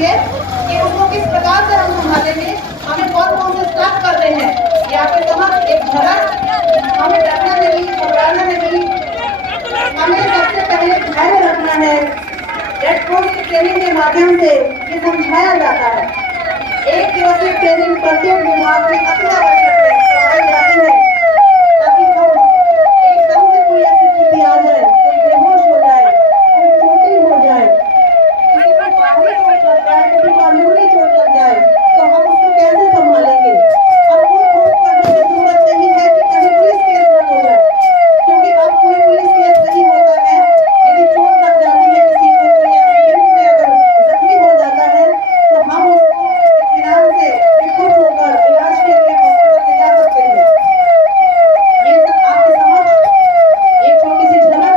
बताएंगे कि उसको किस प्रकार से हम संभालेंगे, हमें कौन कौन से स्टेप कर रहे हैं। ये आपके समझ एक झलक, हमें डरना नहीं, घबराना नहीं, हमें सबसे पहले धैर्य रखना है। रेड क्रॉस की ट्रेनिंग के माध्यम से ये समझाया जाता है। एक दिवसीय ट्रेनिंग प्रत्येक विभाग में अति आवश्यक है, कराई जाती है, ताकि हम एकदम से कोई ऐसी स्थिति आ जाए, कोई बेहोश हो जाए, कोई चोटिल हो जाए, किसी को बाहरी चोट लग जाए, किसी को अंदरूनी चोट लग जाए, तो हम उसको कैसे संभालेंगे। हमको खोज करने की जरूरत नहीं है कि कहीं पुलिस केस न हो जाए, क्योंकि अब कोई पुलिस केस नहीं होता है। यदि चोट लग जाती है किसी को, कोई एक्सीडेंट में अगर जख्मी हो जाता है, तो हम उसको इत्मीनान से बेखौफ होकर इलाज के लिए हॉस्पिटल ले जा सकते हैं। ये सब आपके समझ एक छोटी सी झलक,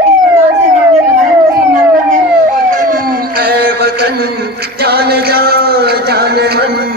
किस प्रकार से हमने घायल को संभालना है। वतन जान जा जान मन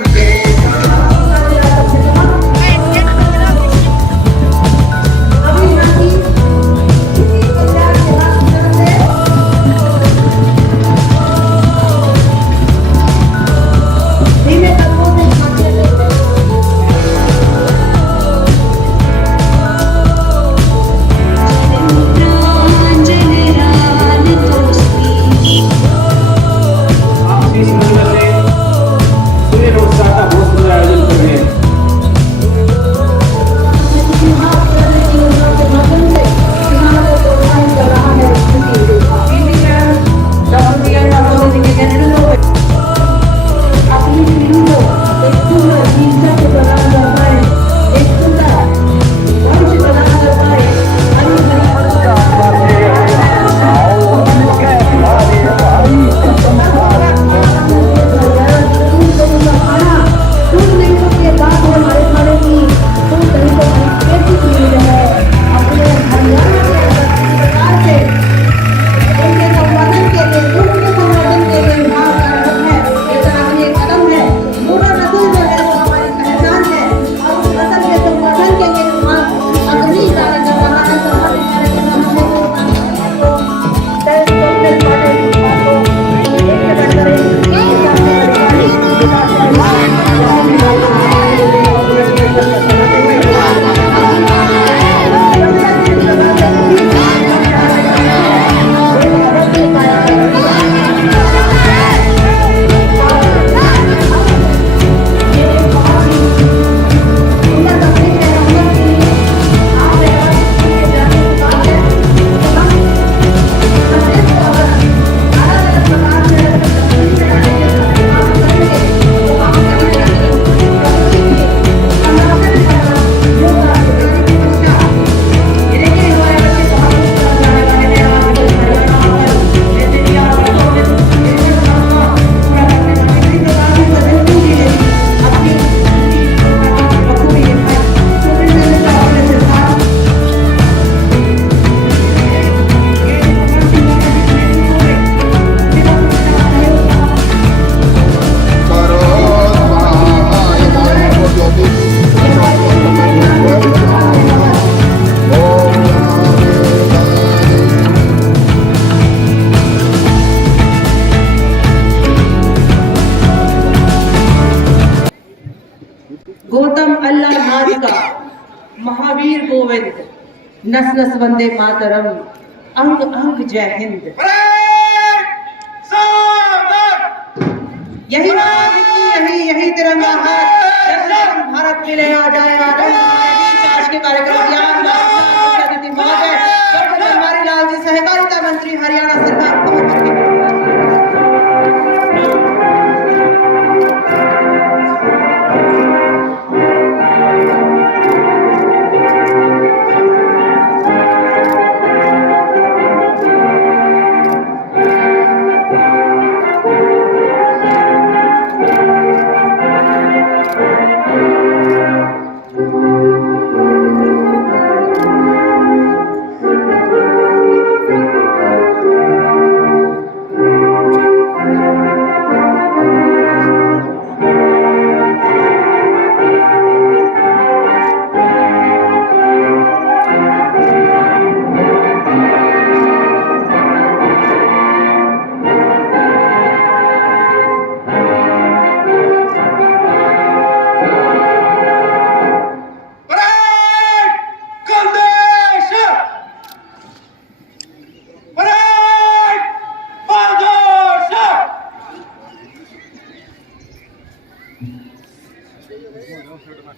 गौतम अल्लाह नाथ का महावीर गोविंद, नस नस वंदे मातरम, अंग अंग जय हिंद। यही यही तिरंगा हाथ, जब भारत मिले आ जाए आनंद। आज के कार्यक्रम की अतिथि महोदय डॉक्टर बनवारी लाल जी, सहकारिता मंत्री हरियाणा सरकार पहुंच चुके हैं।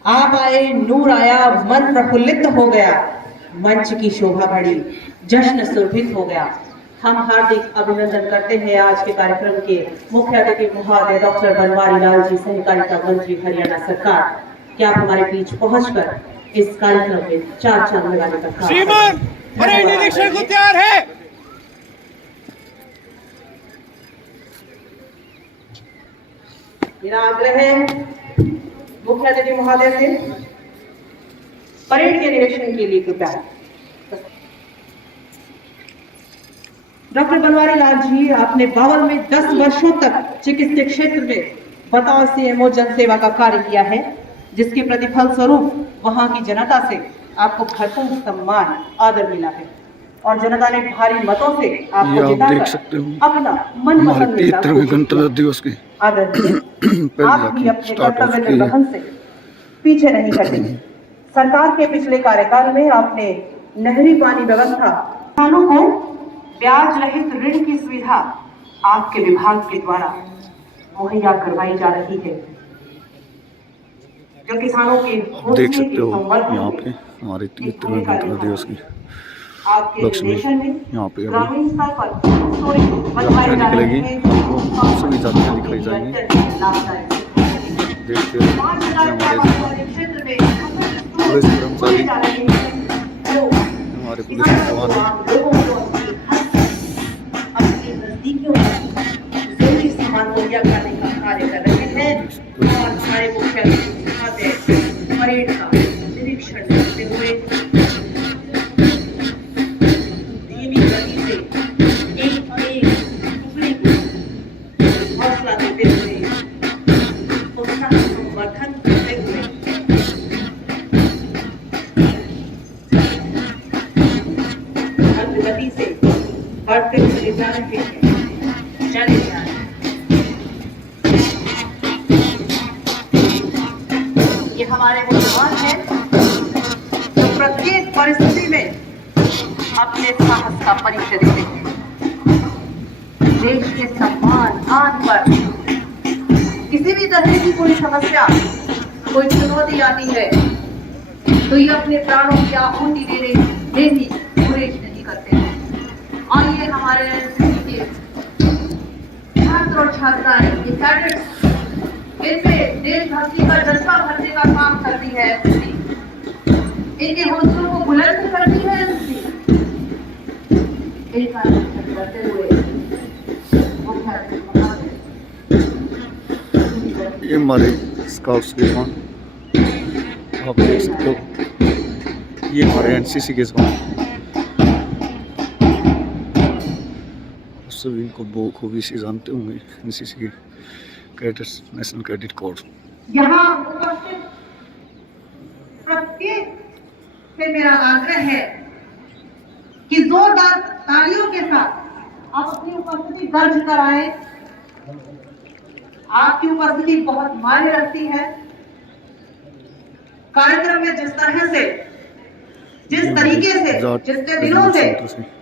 आप आए, नूर आया, मन प्रफुल्लित हो गया, मंच की शोभा बढ़ी, जश्न सुरभित हो गया। हम हार्दिक अभिनंदन करते हैं आज के कार्यक्रम के मुख्य अतिथि महोदय डॉक्टर बनवारी लाल जी, सहकारिता मंत्री हरियाणा सरकार, कि आप हमारे बीच पहुंचकर इस कार्यक्रम में चार चांद लगाने का काम। श्रीमान परेड निरीक्षण को तैयार है। मेरा आग्रह है मुख्य अतिथि महोदय से परेड के निरीक्षण के लिए कृपया। डॉक्टर बनवारी लाल जी, आपने बावल में 10 वर्षों तक चिकित्सा क्षेत्र में बतौर सीएमओ जनसेवा का कार्य किया है, जिसके प्रतिफल स्वरूप वहां की जनता से आपको भरपूर सम्मान आदर मिला है और जनता ने भारी मतों से आपको जिताकर अपना मनपसंद नेता गणतंत्र दिवस की आदर दिया। आप भी अपने कर्तव्य निर्वहन से पीछे नहीं हटे। सरकार के पिछले कार्यकाल में आपने नहरी पानी व्यवस्था, किसानों को ब्याज रहित ऋण की सुविधा आपके विभाग के द्वारा मुहैया करवाई जा रही है, जो किसानों के देख सकते हो यहाँ पे हमारे 73वें गणतंत्र दिवस की लक्ष्मी यहाँ पे ग्रामीण स्तर पर झांकियाँ निकलेगी, सभी झांकियाँ निकली जाएंगी। देखते हो पुलिस कर्मचारी, हमारे पुलिस के जवान मुहैया करने का कार्य कर रहे हैं और हमारे मुख्य परेड का निरीक्षण करते हुए धीमी गति से एक टुकड़ी को हौसला देते हुए उसका समर्थन करते हुए गति से बढ़ते हुए जा रहे हैं, चले जा रहे हैं। ये हमारे वो जवान हैं जो प्रत्येक परिस्थिति में अपने साहस का परिचय देते हैं। देश के सम्मान आन पर किसी भी तरह की कोई समस्या, कोई चुनौती आती है तो ये अपने प्राणों की आहुति देने भी गुरेज नहीं करते हैं। और ये हमारे के छात्र और छात्राएं, ये कैडेट्स, इनमें देशभक्ति का जज्बा भरने का काम करती है, इनके हौसलों को बुलंद करती है। करते हुए ये हमारे स्काउट्स के जवान, आप देख सकते हो ये हमारे एनसीसी के जवान, सभी इनको बखूबी से जानते होंगे। एनसीसी के कैडेट्स, नेशनल कैडेट कोर। यहाँ उपस्थित प्रत्येक से मेरा आग्रह है कि जोरदार तालियों के साथ आप अपनी उपस्थिति दर्ज कराएं। आपकी उपस्थिति बहुत मायने रखती है। कार्यक्रम में जिस तरह से, जिस तरीके से, जितने दिनों से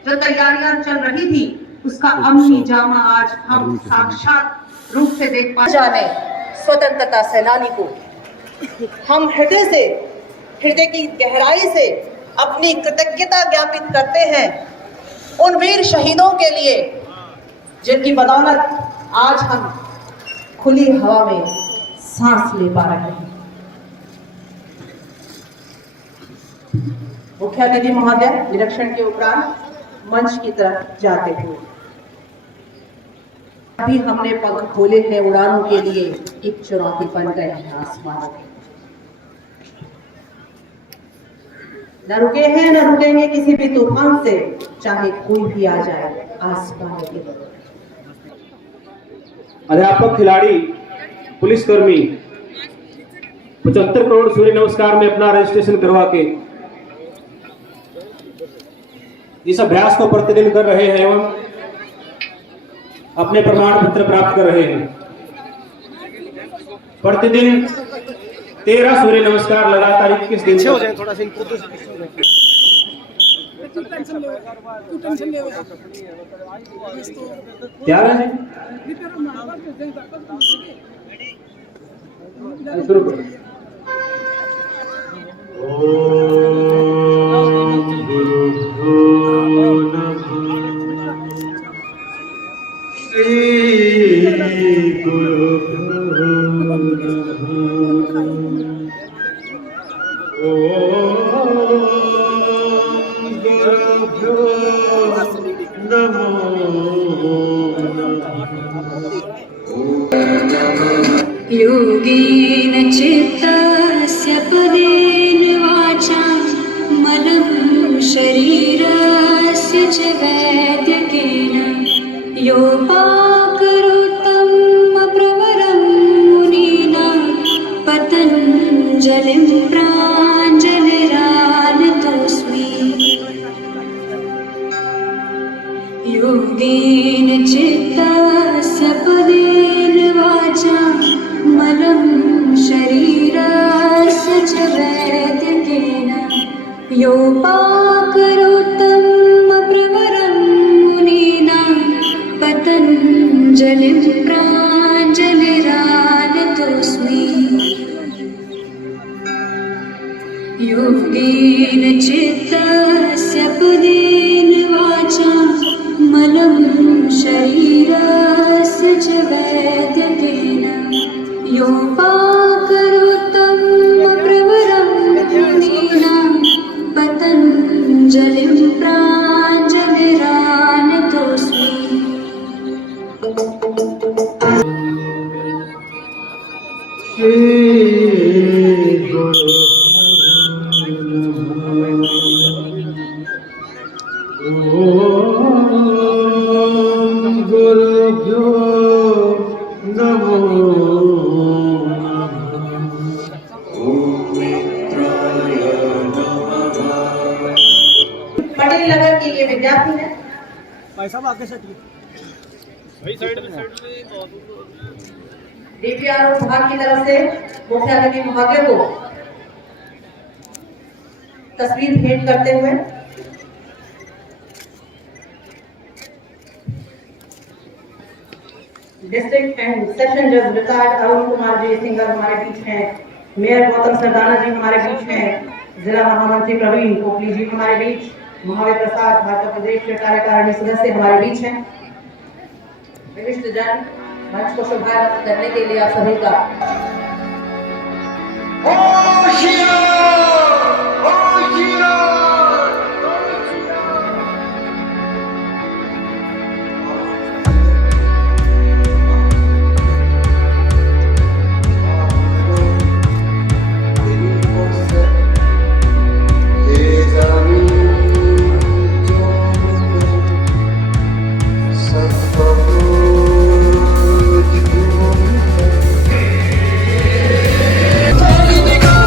जो तैयारियां चल रही थी, उसका अमली जामा आज हम साक्षात रूप से देख पा जाने स्वतंत्रता सेनानी को हम हृदय से, हृदय की गहराई से अपनी कृतज्ञता ज्ञापित करते हैं उन वीर शहीदों के लिए जिनकी बदौलत आज हम खुली हवा में सांस ले पा रहे हैं। मुख्य अतिथि महोदय निरीक्षण के उपरांत मंच की तरफ जाते हुए, अभी हमने पग खोले हैं उड़ानों के लिए, एक चुनौती बन गए हैं आसमानों के। न रुके हैं न रुकेंगे किसी भी तूफान से, चाहे कोई भी आ जाए आसमानों के। अध्यापक, खिलाड़ी, पुलिसकर्मी 75 करोड़ सूर्य नमस्कार में अपना रजिस्ट्रेशन करवा के इस अभ्यास को प्रतिदिन कर रहे हैं एवं अपने प्रमाण पत्र प्राप्त कर रहे हैं। प्रतिदिन 13 सूर्य नमस्कार लगातार 21 दिन हो जाए। थोड़ा सा क्या है शुरू करो। गुरुभ्यो नमः श्री गुरुभ्यो नमः गुरुभ्यो नमो योगेन चित्तस्य पदेन वाचा मलं शरीरस्य च वैद्यकेन योपाकरोत्तं प्रवरं मुनिना पतञ्जलिं प्राञ्जलिरानतोऽस्मि योगेन चित्तस्य पदेन वाचा मलं शरीरस्य च वैद्यकेन योपाकरोत्तं प्रवरं मुनिना पतञ्जलिं प्राञ्जलिरानतोऽस्मि योगेन चित्तस्य पदेन वाचा मलं शरीरस्य च वैद्यकेन योपाकरोत्तं प्रवरं मुनिना पतञ्जलिं प्राञ्जलिरानतोऽस्मि श्री गुरुभ्यो नमः गुरुभ्यो नमो पटेल नगर के ये विद्यार्थी है। डीपीआर विभाग की तरफ से मुख्य अतिथि महोदय को तस्वीर भेंट करते हुए डिस्ट्रिक्ट एंड सेशन जज रिटायर्ड अरुण कुमार जी सिंगर हमारे बीच हैं, मेयर गौतम सरदाना जी हमारे बीच हैं, जिला महामंत्री प्रवीण कोपली जी हमारे बीच, महावीर प्रसाद भाजपा प्रदेश के कार्यकारिणी सदस्य हमारे बीच हैं। विशिष्ट जन मंच को शुभारंभ करने के लिए आप सभी का Holy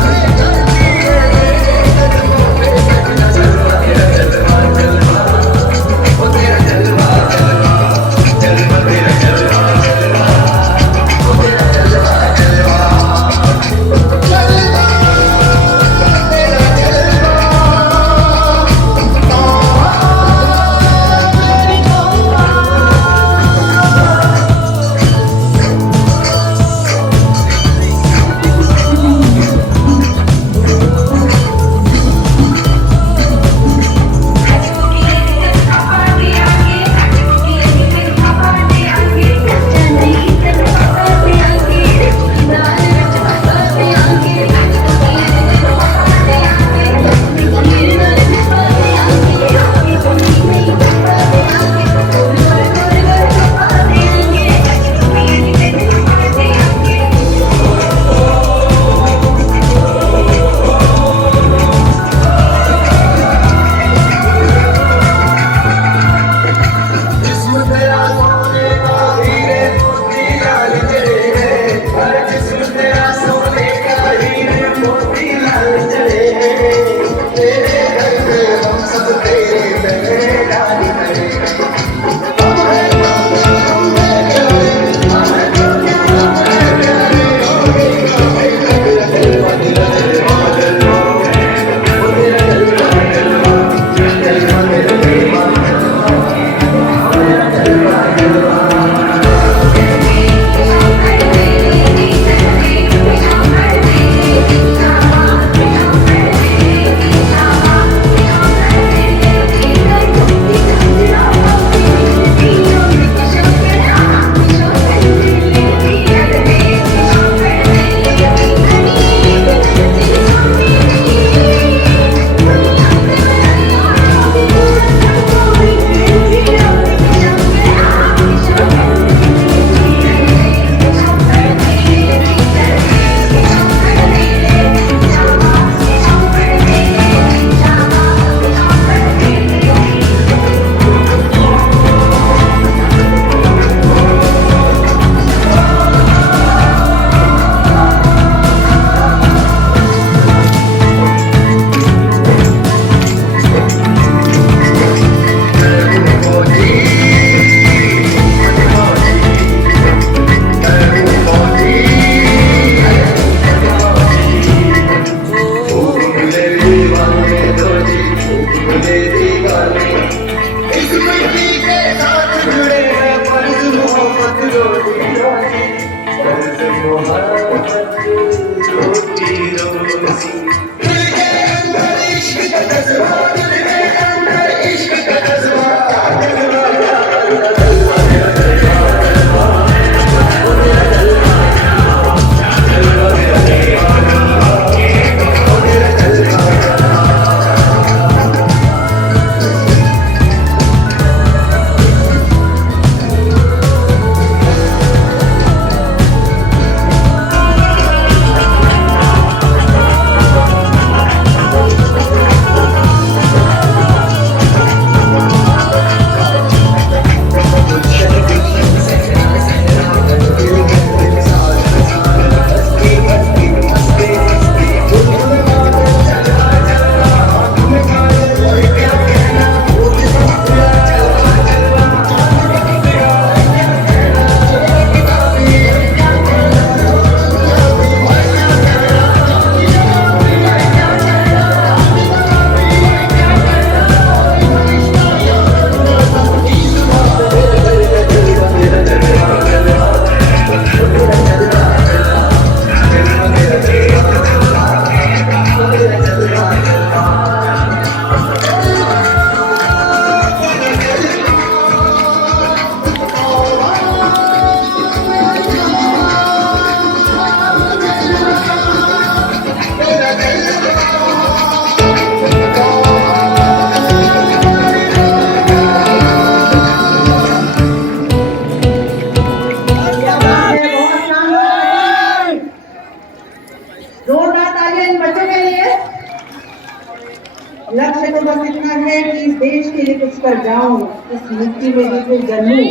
इस मिट्टी में भी फिर जन्मूं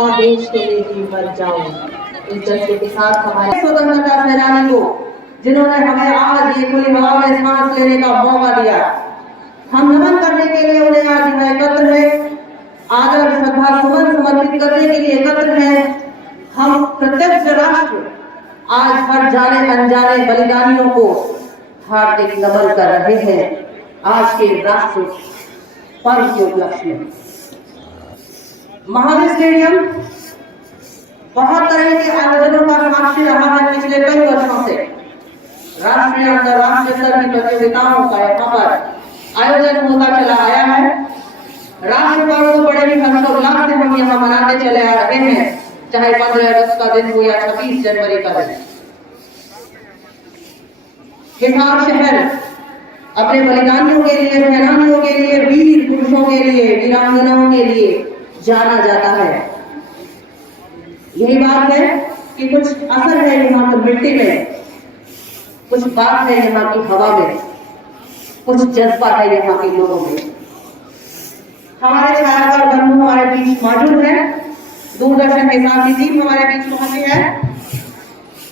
और देश के लिए ही मर जाऊं। इस जज्बे के साथ हमारे स्वतंत्रता सेनानी को, जिन्होंने हमें आज ये खुली हवा में सांस लेने का मौका दिया, हम नमन करने के लिए उन्हें आज यहाँ एकत्र है, आदर श्रद्धा सुमन समर्पित करने के लिए एकत्र है। हम प्रत्यक्ष राष्ट्र आज हर जाने अनजाने बलिदानियों को हार्दिक नमन कर रहे हैं आज के राष्ट्र पर्व के उपलक्ष्य में। महावीर स्टेडियम बहुत तरह के आयोजनों का साक्षी रहा है पिछले कई वर्षों से। राष्ट्रीय अंतर्राष्ट्रीय स्तर की प्रतियोगिताओं का यहाँ पर आयोजन होता चला आया है। राष्ट्र पर्व को बड़े ही हर्षोल्लास से हम यहाँ मनाते चले आ रहे हैं, चाहे 15 अगस्त का दिन हो या 26 जनवरी का दिन। हिसार शहर अपने बलिदानियों के लिए, सेनानियों के लिए, वीर पुरुषों के लिए, वीरांगनाओं के लिए जाना जाता है। यही बात है कि कुछ असर है यहाँ की मिट्टी में, कुछ बात है यहाँ की हवा में, कुछ जज्बा है यहाँ के लोगों में। हमारे छायाकार बंधु हमारे बीच मौजूद है, दूरदर्शन के साथ ही टीम हमारे बीच पहुंची है।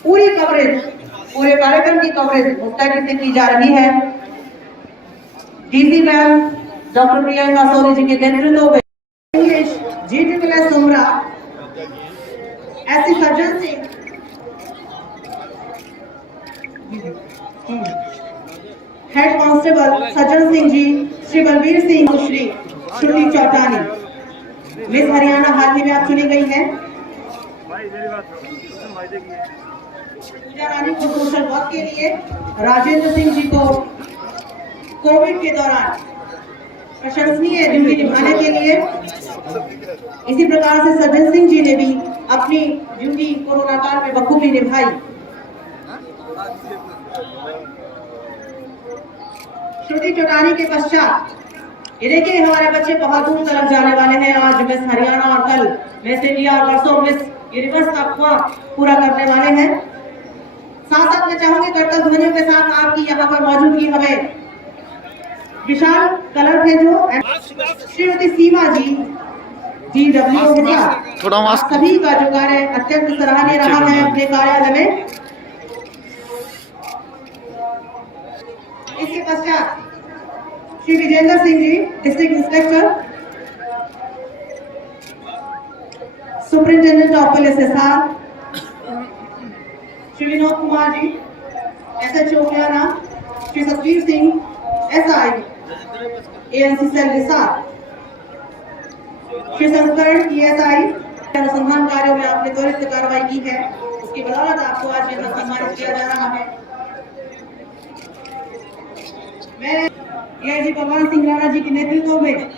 पूरी कवरेज, पूरे कार्यक्रम की कवरेज मुस्तैदी से की जा रही है। DC ma'am doctor Priyanka Soni ji के नेतृत्व में GSS Somra, SC Sajjan Singh, head constable Sajjan Singh ji, Shri Balbir Singh, Shri श्रुति चौटानी। मिस हरियाणा हाल ही में आप चुनी गई हैं। पूजा रानी को सोशल वर्क के लिए, राजेंद्र सिंह जी को कोविड के दौरान प्रशंसनीय ड्यूटी निभाने के लिए, इसी प्रकार से सज्जन सिंह जी ने भी अपनी ड्यूटी कोरोना काल में बखूबी निभाई। श्रुति चौटानी के पश्चात ये देखिए हमारे बच्चे बहुत दूर तरफ जाने वाले हैं। आज मिस हरियाणा और कल मिस इंडिया और परसों मिस यूनिवर्स का ख्वाब पूरा करने वाले हैं। साथ साथ मैं चाहूंगी कर्तव्य ध्वनियों के साथ आपकी यहाँ पर मौजूदगी हमें विशाल कलर थे जो श्रीमती सीमा जी DW थोड़ा मास्क, सभी का जो कार्य अत्यंत सराहनीय रहा है अपने कार्यालय में। इसके पश्चात Shri Vijendra Singh ji district inspector, superintendent of police SR, Shri Vinod Kumar ji SHO Haryana, Shri Satvir Singh SI ANC cell Hisar, Shri संस्करण ESI। अनुसंधान कार्यों में आपने त्वरित कार्रवाई की है, उसकी बदौलत आपको आज यहाँ सम्मानित किया जा रहा है। मैं AIG भगवान सिंह राणा जी के नेतृत्व में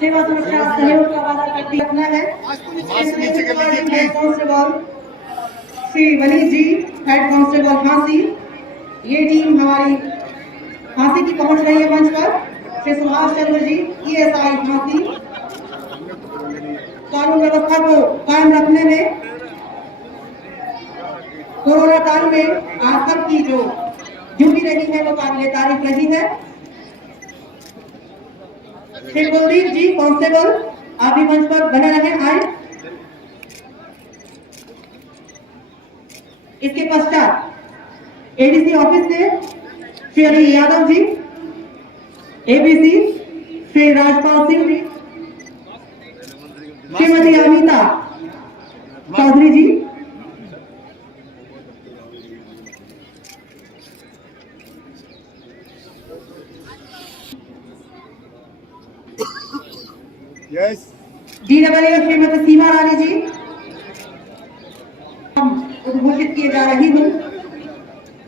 सेवा सुरक्षा सहयोग का वादा करती रखना है। हेड कांस्टेबल श्री वनीत जी, हेड कांस्टेबल फांसी, ये टीम हमारी फांसी की पहुंच रही है मंच पर। श्री सुभाष चंद्र जी ESI फांसी, कानून व्यवस्था को कायम रखने में कोरोना काल में आप सब की जो ड्यूटी रही है वो काबिले तारीफ रही है। श्री कुलदीप जी कांस्टेबल, आप भी मंच पर बने रहे, आए। इसके पश्चात ADC ऑफिस से श्री अनिल यादव जी, ABC श्री राजपाल सिंह जी, श्रीमती अमिता चौधरी जी, DWA श्रीमती सीमा रानी जी, हम उद्घोषित किए जा रही हूँ।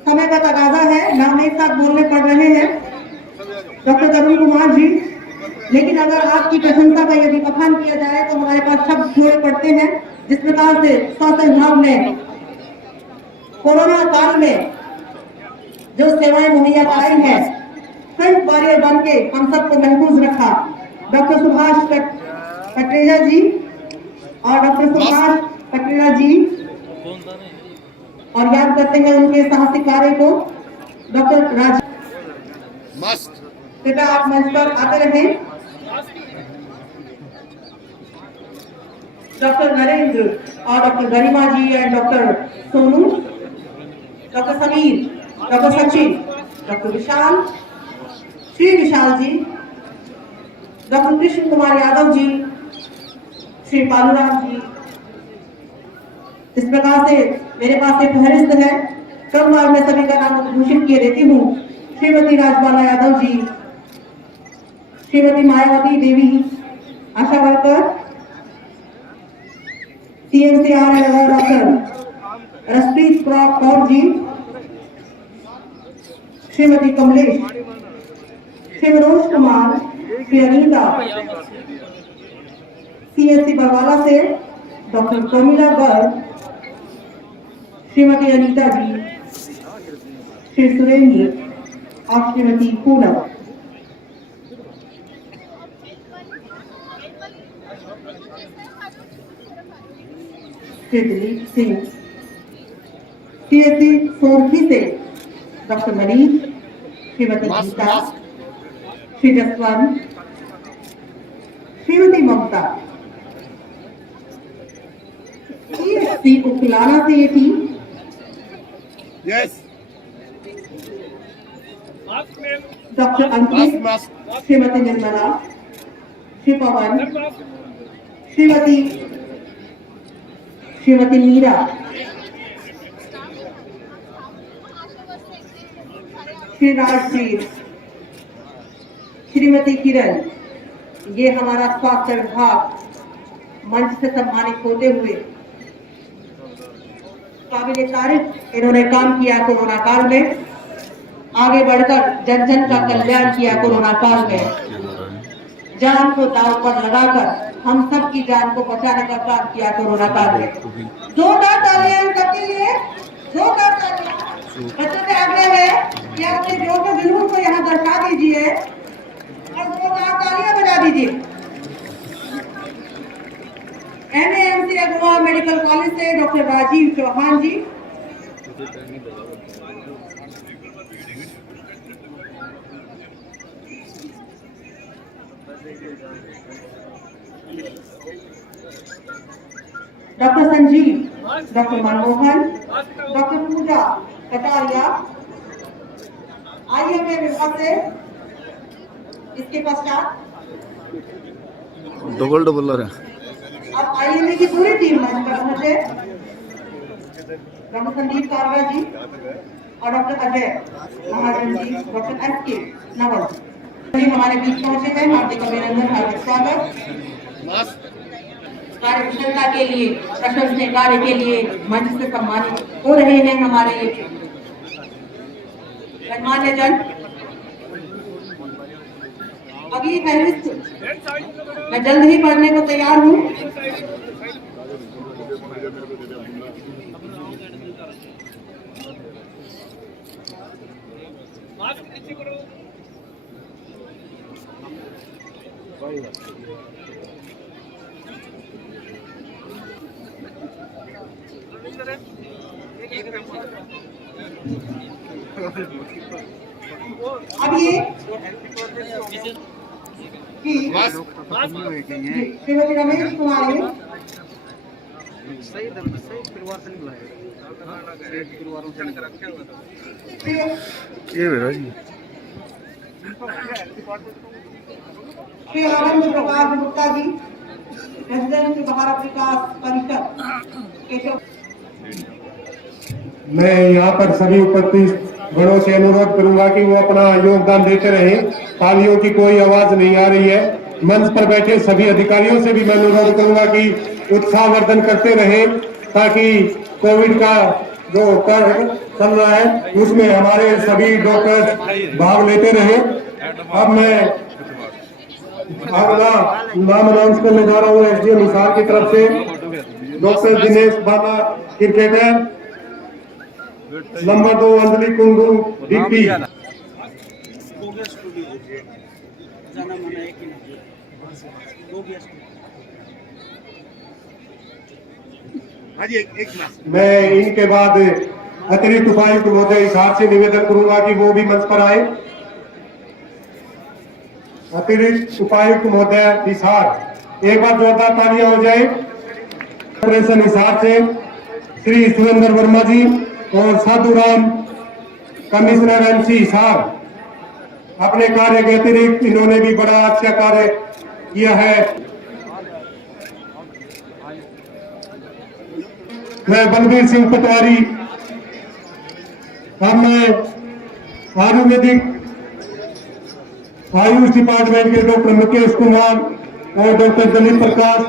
समय का तकाजा है, नाम एक साथ बोलने पड़ रहे हैं। डॉक्टर तरुण कुमार जी, लेकिन अगर आपकी प्रशंसा का यदि बखान किया जाए तो हमारे पास शब्द थोड़े पड़ते हैं। जिस प्रकार से स्वास्थ्य विभाग ने कोरोना काल में जो सेवाएं मुहैया कराई है, फ्रंट वॉरियर बन के हम सबको महफूज रखा। डॉक्टर सुभाष पटरेजा जी और डॉक्टर सुभाष पटरेजा जी, और याद करते हैं उनके साहसिक कार्य को। डॉक्टर राज, कृपया आप मंच पर आते रहें। डॉक्टर नरेंद्र और doctor Garima ji and doctor Sonu, doctor Sameer, doctor Sachin, doctor Vishal, Shri Vishal ji, doctor Krishna Kumar Yadav ji, Shri Baluram ji. इस प्रकार से मेरे पास एक फहरिस्त है, क्रमवार मैं सभी का नाम घोषित किए देती हूँ। Shrimati Rajbala Yadav ji, Shrimati Mayawati Devi, ASHA worker, CNCR doctor Raspreet Kaur ji, Shrimati Kamlesh, Shri Manoj Kumar, Shri Anita, CSC Barwala से डॉक्टर कोमिला गर्ग, श्रीमती अनीता जी, श्री सुरेंद्र और श्रीमती पूनम। श्री दिलीप सिंह, CSC सोरठी से डॉक्टर मनीष, श्रीमती गीता, श्री जसवंत, श्रीमती ममता। CSC उकलाना से ये थी डॉक्टर अंकित, श्रीमती निर्मला, श्री पवन, श्रीमती मीरा, श्री राजवीर, श्रीमती किरण। ये हमारा स्वास्थ्य विभाग मंच से सम्मानित होते हुए काबिले तारीफ इन्होंने काम किया कोरोना काल में, आगे बढ़कर जन जन का कल्याण किया कोरोना काल में, जान को दांव पर लगाकर हम सब की जान को बचाने का काम किया कोरोना काल में। जोरदार तालियां सबके लिए, जोरदार तालियां। बच्चों से आग्रह है कि अपने जोर के जुनून को यहाँ दर्शा दीजिए और जोरदार तालियां बजा दीजिए। MAMC अग्रवाल मेडिकल कॉलेज से doctor Rajiv Chauhan ji, doctor Sanjeev, doctor Manmohan, doctor Pooja Kataria, IMA विभाग से। इसके पश्चात डबल है। अब IMA की पूरी टीम मंच पर पहुंचे, डॉक्टर संदीप कारवा जी और doctor Ajay Mahajan ji, doctor SK Naval जी हमारे बीच पहुंचे हैं। हार्दिक अभिनंदन, हार्दिक स्वागत। कार्यकुशलता के लिए, प्रशंसनीय कार्य के लिए मंच से सम्मानित हो रहे हैं हमारे गणमान्य जन। अगली फहरिस्त मैं जल्द ही पढ़ने को तैयार हूँ। अब ये श्रीमती रमेश कुमारी, ये बेटा जी श्री आनंद प्रकाश गुप्ता जी, प्रेसिडेंट भारत विकास परिषद केशव। मैं यहाँ पर सभी उपस्थित गणों से अनुरोध करूंगा कि वो अपना योगदान देते रहें। तालियों की कोई आवाज नहीं आ रही है। मंच पर बैठे सभी अधिकारियों से भी मैं अनुरोध करूंगा कि उत्साहवर्धन करते रहें ताकि कोविड का जो कर चल रहा है उसमें हमारे सभी डॉक्टर भाग लेते रहें। अब मैं अगला नाम अनाउंस करने जा रहा हूँ SDM हिसार की तरफ से doctor Dinesh Baba cricketer, number 2 Anjali Kundu DP। मैं इनके बाद अतिरिक्त उपायुक्त महोदय हिसार से निवेदन करूंगा कि वो भी मंच पर आए। अतिरिक्त उपायुक्त महोदय हिसार, एक बार जोरदार तालियां हो जाए। ऑपरेशन हिसार से श्री सुरेंद्र वर्मा जी और साधुराम कमिश्नर एमसी हिसार, अपने कार्य के अतिरिक्त इन्होंने भी बड़ा अच्छा कार्य किया है। मैं बलबीर सिंह पटवारी, अब मैं आयुर्वेदिक आयुष डिपार्टमेंट के डॉक्टर मुकेश कुमार और डॉक्टर दिलीप प्रकाश,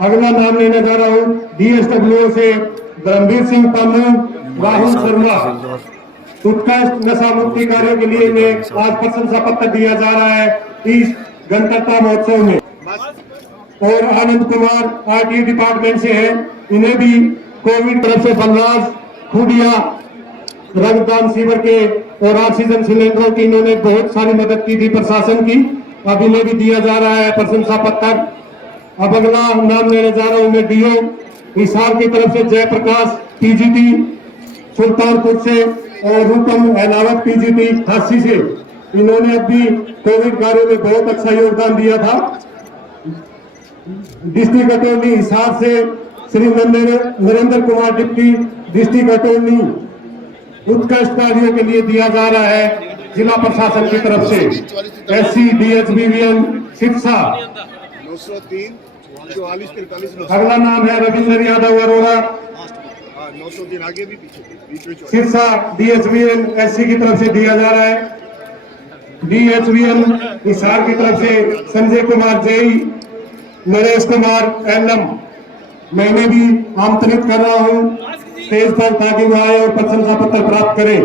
अगला नाम लेने जा रहा हूँ DSWO से धर्मवीर सिंह पामू, राहुल शर्मा। उत्कृष्ट नशा मुक्ति कार्यों के लिए इन्हें आज प्रशंसा पत्र दिया जा रहा है इस गणतंत्रता महोत्सव में। और आनंद कुमार RTO डिपार्टमेंट से है, इन्हें भी कोविड तरफ से बलराज खुडिया रक्तदान शिविर के और ऑक्सीजन सिलेंडरों की इन्होंने बहुत सारी मदद की थी प्रशासन की, अब इन्हें भी दिया जा रहा है प्रशंसा पत्र। अब अगला नाम लेने जा रहा हूं मैं DO हिसार की तरफ से जयप्रकाश PGT सुल्तानपुर से और रूपम अहलावत PGT हासी से, इन्होंने अब भी कोविड कार्यों में बहुत अच्छा योगदान दिया था। डिस्ट्रिक्ट अटॉर्नी हिसार से Shri Narendra Kumar deputy district attorney, उत्कृष्ट कार्यों के लिए दिया जा रहा है जिला प्रशासन की तरफ से। SC DHBVN शिक्षा। अगला नाम है रविंद्र यादव अरोड़ा, शिक्षा DHBN SC की तरफ से दिया जा रहा है। DHBN हिसार की तरफ से संजय कुमार JE, नरेश कुमार LM, मैंने भी आमंत्रित कर रहा हूँ स्टेज पर ताकि वो आए और प्रशंसा पत्र प्राप्त करें।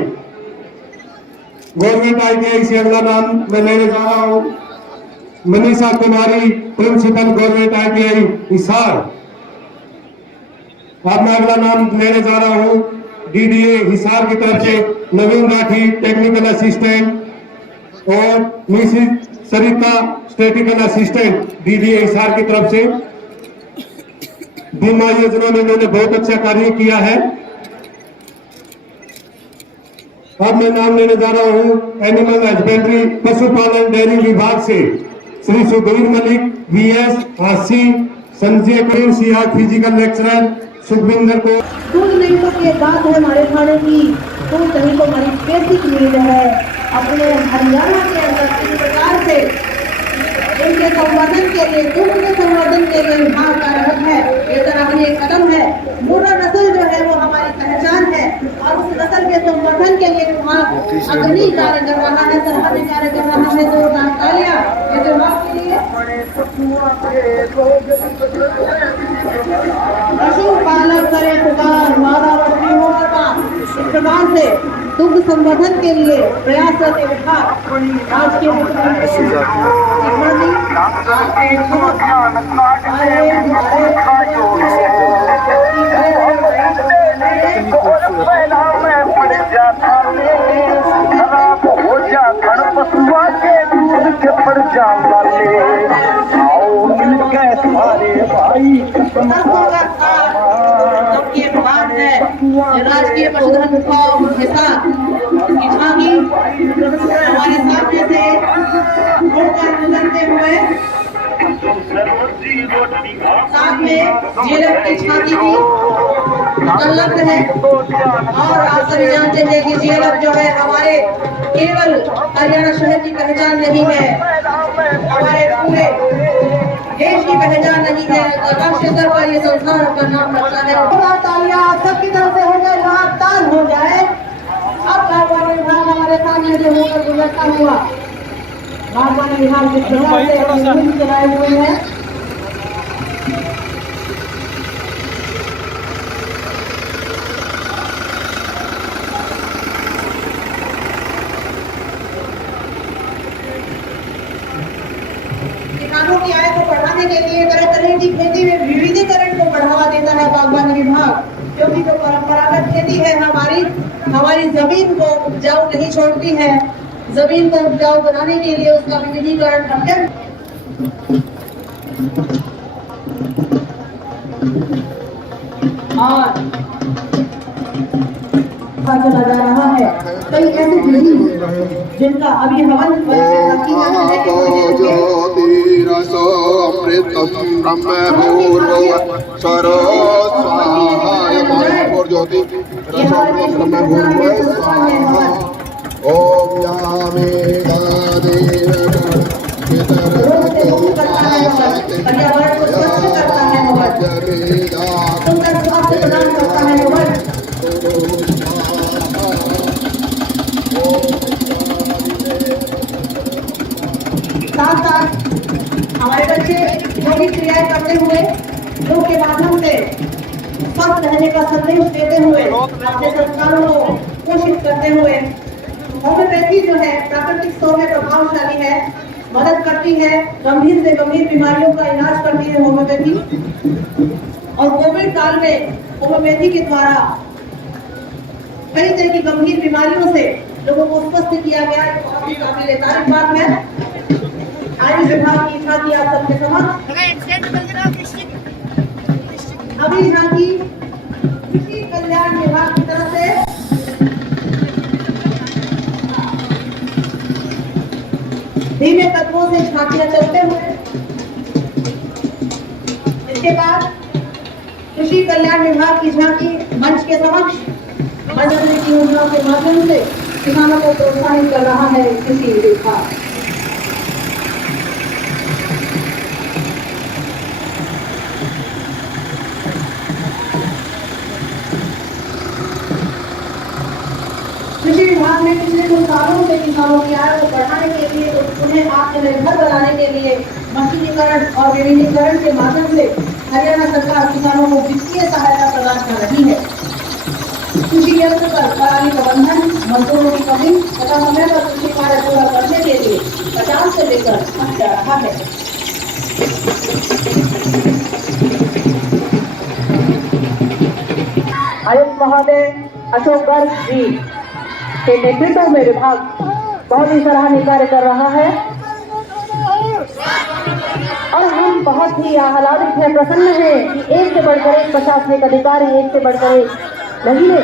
गवर्नमेंट ITI से अगला नाम मैं लेने जा रहा हूँ Manisha Kumari, principal government ITI Hisar. अब मैं अगला नाम लेने जा रहा हूँ DDA हिसार की तरफ से नवीन राठी, टेक्निकल असिस्टेंट और मिसिस सरिता स्टैटिकल असिस्टेंट DDA हिसार की तरफ से। बीमा योजना में इन्होंने बहुत अच्छा कार्य किया है। अब मैं नाम लेने जा रहा हूँ एनिमल हस्बेंड्री पशुपालन डेयरी विभाग से श्री सुधीर मलिक VS हासी, संजय करीम सियाह फिजिकल लेक्चरर, सुखविंदर को। दूध नहीं तो ये बात है हमारे खाने की, दूध नहीं तो हमारी बेसिक नीड है। अपने हरियाणा के अंदर इस प्रकार से इनके संवर्धन के लिए, दूध के संवर्धन के लिए विभाग कार्यरत है। ये सराहनीय कदम है। मुर्रा नस्ल जो है वो हमारी पहचान है और उस नस्ल के संवर्धन के लिए विभाग अग्रणी कार्य कर रहा है, सराहनीय कार्य कर रहा है। जोरदार तालियां ये विभाग के लिए। पशुपालक करे पुकार, मालावती होगा। इस प्रकार से दुग्ध संवर्धन के लिए प्रयासरत विभाग आज के राजकीय पशुधन विभाग हिसार की झांकी हमारे सामने से होकर गुजरते हुए साथ में जेलर की झांकी भी संलग्न है। और आप सभी जानते हैं कि जेलर जो है हमारे केवल हरियाणा शहर की पहचान नहीं है, हमारे पूरे देश की पहचान नहीं है। राष्ट्रीय स्तर पर ये संस्थान अपना नाम रखता है। तालियां आप सबकी तरफ से हो जाए, लगातार हो जाए। अब बागवानी विभाग हमारे सामने जो होकर गुजरता हुआ बागवानी विभाग जिस प्रकार से अपनी मुहिम चलाए हुए हैं। किसानों की आय को बढ़ाने के लिए तरह तरह की खेती में विविधीकरण को बढ़ावा देता है बागवानी विभाग, क्योंकि जो परंपरागत खेती है हमारी जमीन को उपजाऊ नहीं छोड़ती है। जमीन को उपजाऊ बनाने के लिए उसका विविधीकरण अत्यंत और चला जा रहा है। कई ऐसे जिनका अभी हवन बाकी है। वीरसो अमृतम ब्रह्म भूर्भुवः स्वरोः स्वाहा ज्योति ब्रह्म भूर्भुवः स्वाहा ओम यामेदादेव पर्यावरण को स्वच्छ करता है मोहर, सुंदर स्वास्थ्य प्रदान करता है मोहर। साथ साथ हमारे बच्चे जो भी क्रियाएं करते हुए योग के माध्यम से स्वस्थ रहने का संदेश देते हुए अपने संस्कारों को पोषित करते हुए, होम्योपैथी जो है प्राकृतिक स्रोत में प्रभावशाली है, मदद करती है, गंभीर से गंभीर बीमारियों का इलाज करती है होम्योपैथी। और कोविड काल में होम्योपैथी के द्वारा कई तरह की गंभीर बीमारियों से लोगों को स्वस्थ किया गया। काबिल तारीफ बात है। आयुष विभाग की झांकी आप सबके समक्ष अभी झांकी कृषि कल्याण विभाग की तरफ से धीमे कदमों से झांकियां चलते हुए, इसके बाद कृषि कल्याण विभाग की झांकी मंच के समक्ष मंच की योजनाओं के माध्यम से किसानों को प्रोत्साहित कर रहा है कृषि विभाग। कृषि विभाग ने पिछले कुछ सालों से किसानों की आय को बढ़ाने के लिए, उन्हें आत्मनिर्भर बनाने के लिए मशीनीकरण और विनिर्माण के माध्यम से हरियाणा सरकार किसानों को वित्तीय सहायता प्रदान कर रही है। कृषि यंत्र पर पराली प्रबंधन, मजदूरों की कमी तथा समय पर कृषि कार्य पूरा करने के लिए 50 से लेकर 80 जा रहा है। आयुक्त महोदय अशोक गर्ग जी के नेतृत्व में विभाग बहुत ही सराहनीय कार्य कर रहा है और हम बहुत ही आह्लादित हैं, प्रसन्न हैं कि एक से बढ़कर एक प्रशासनिक अधिकारी, एक से बढ़कर एक लगे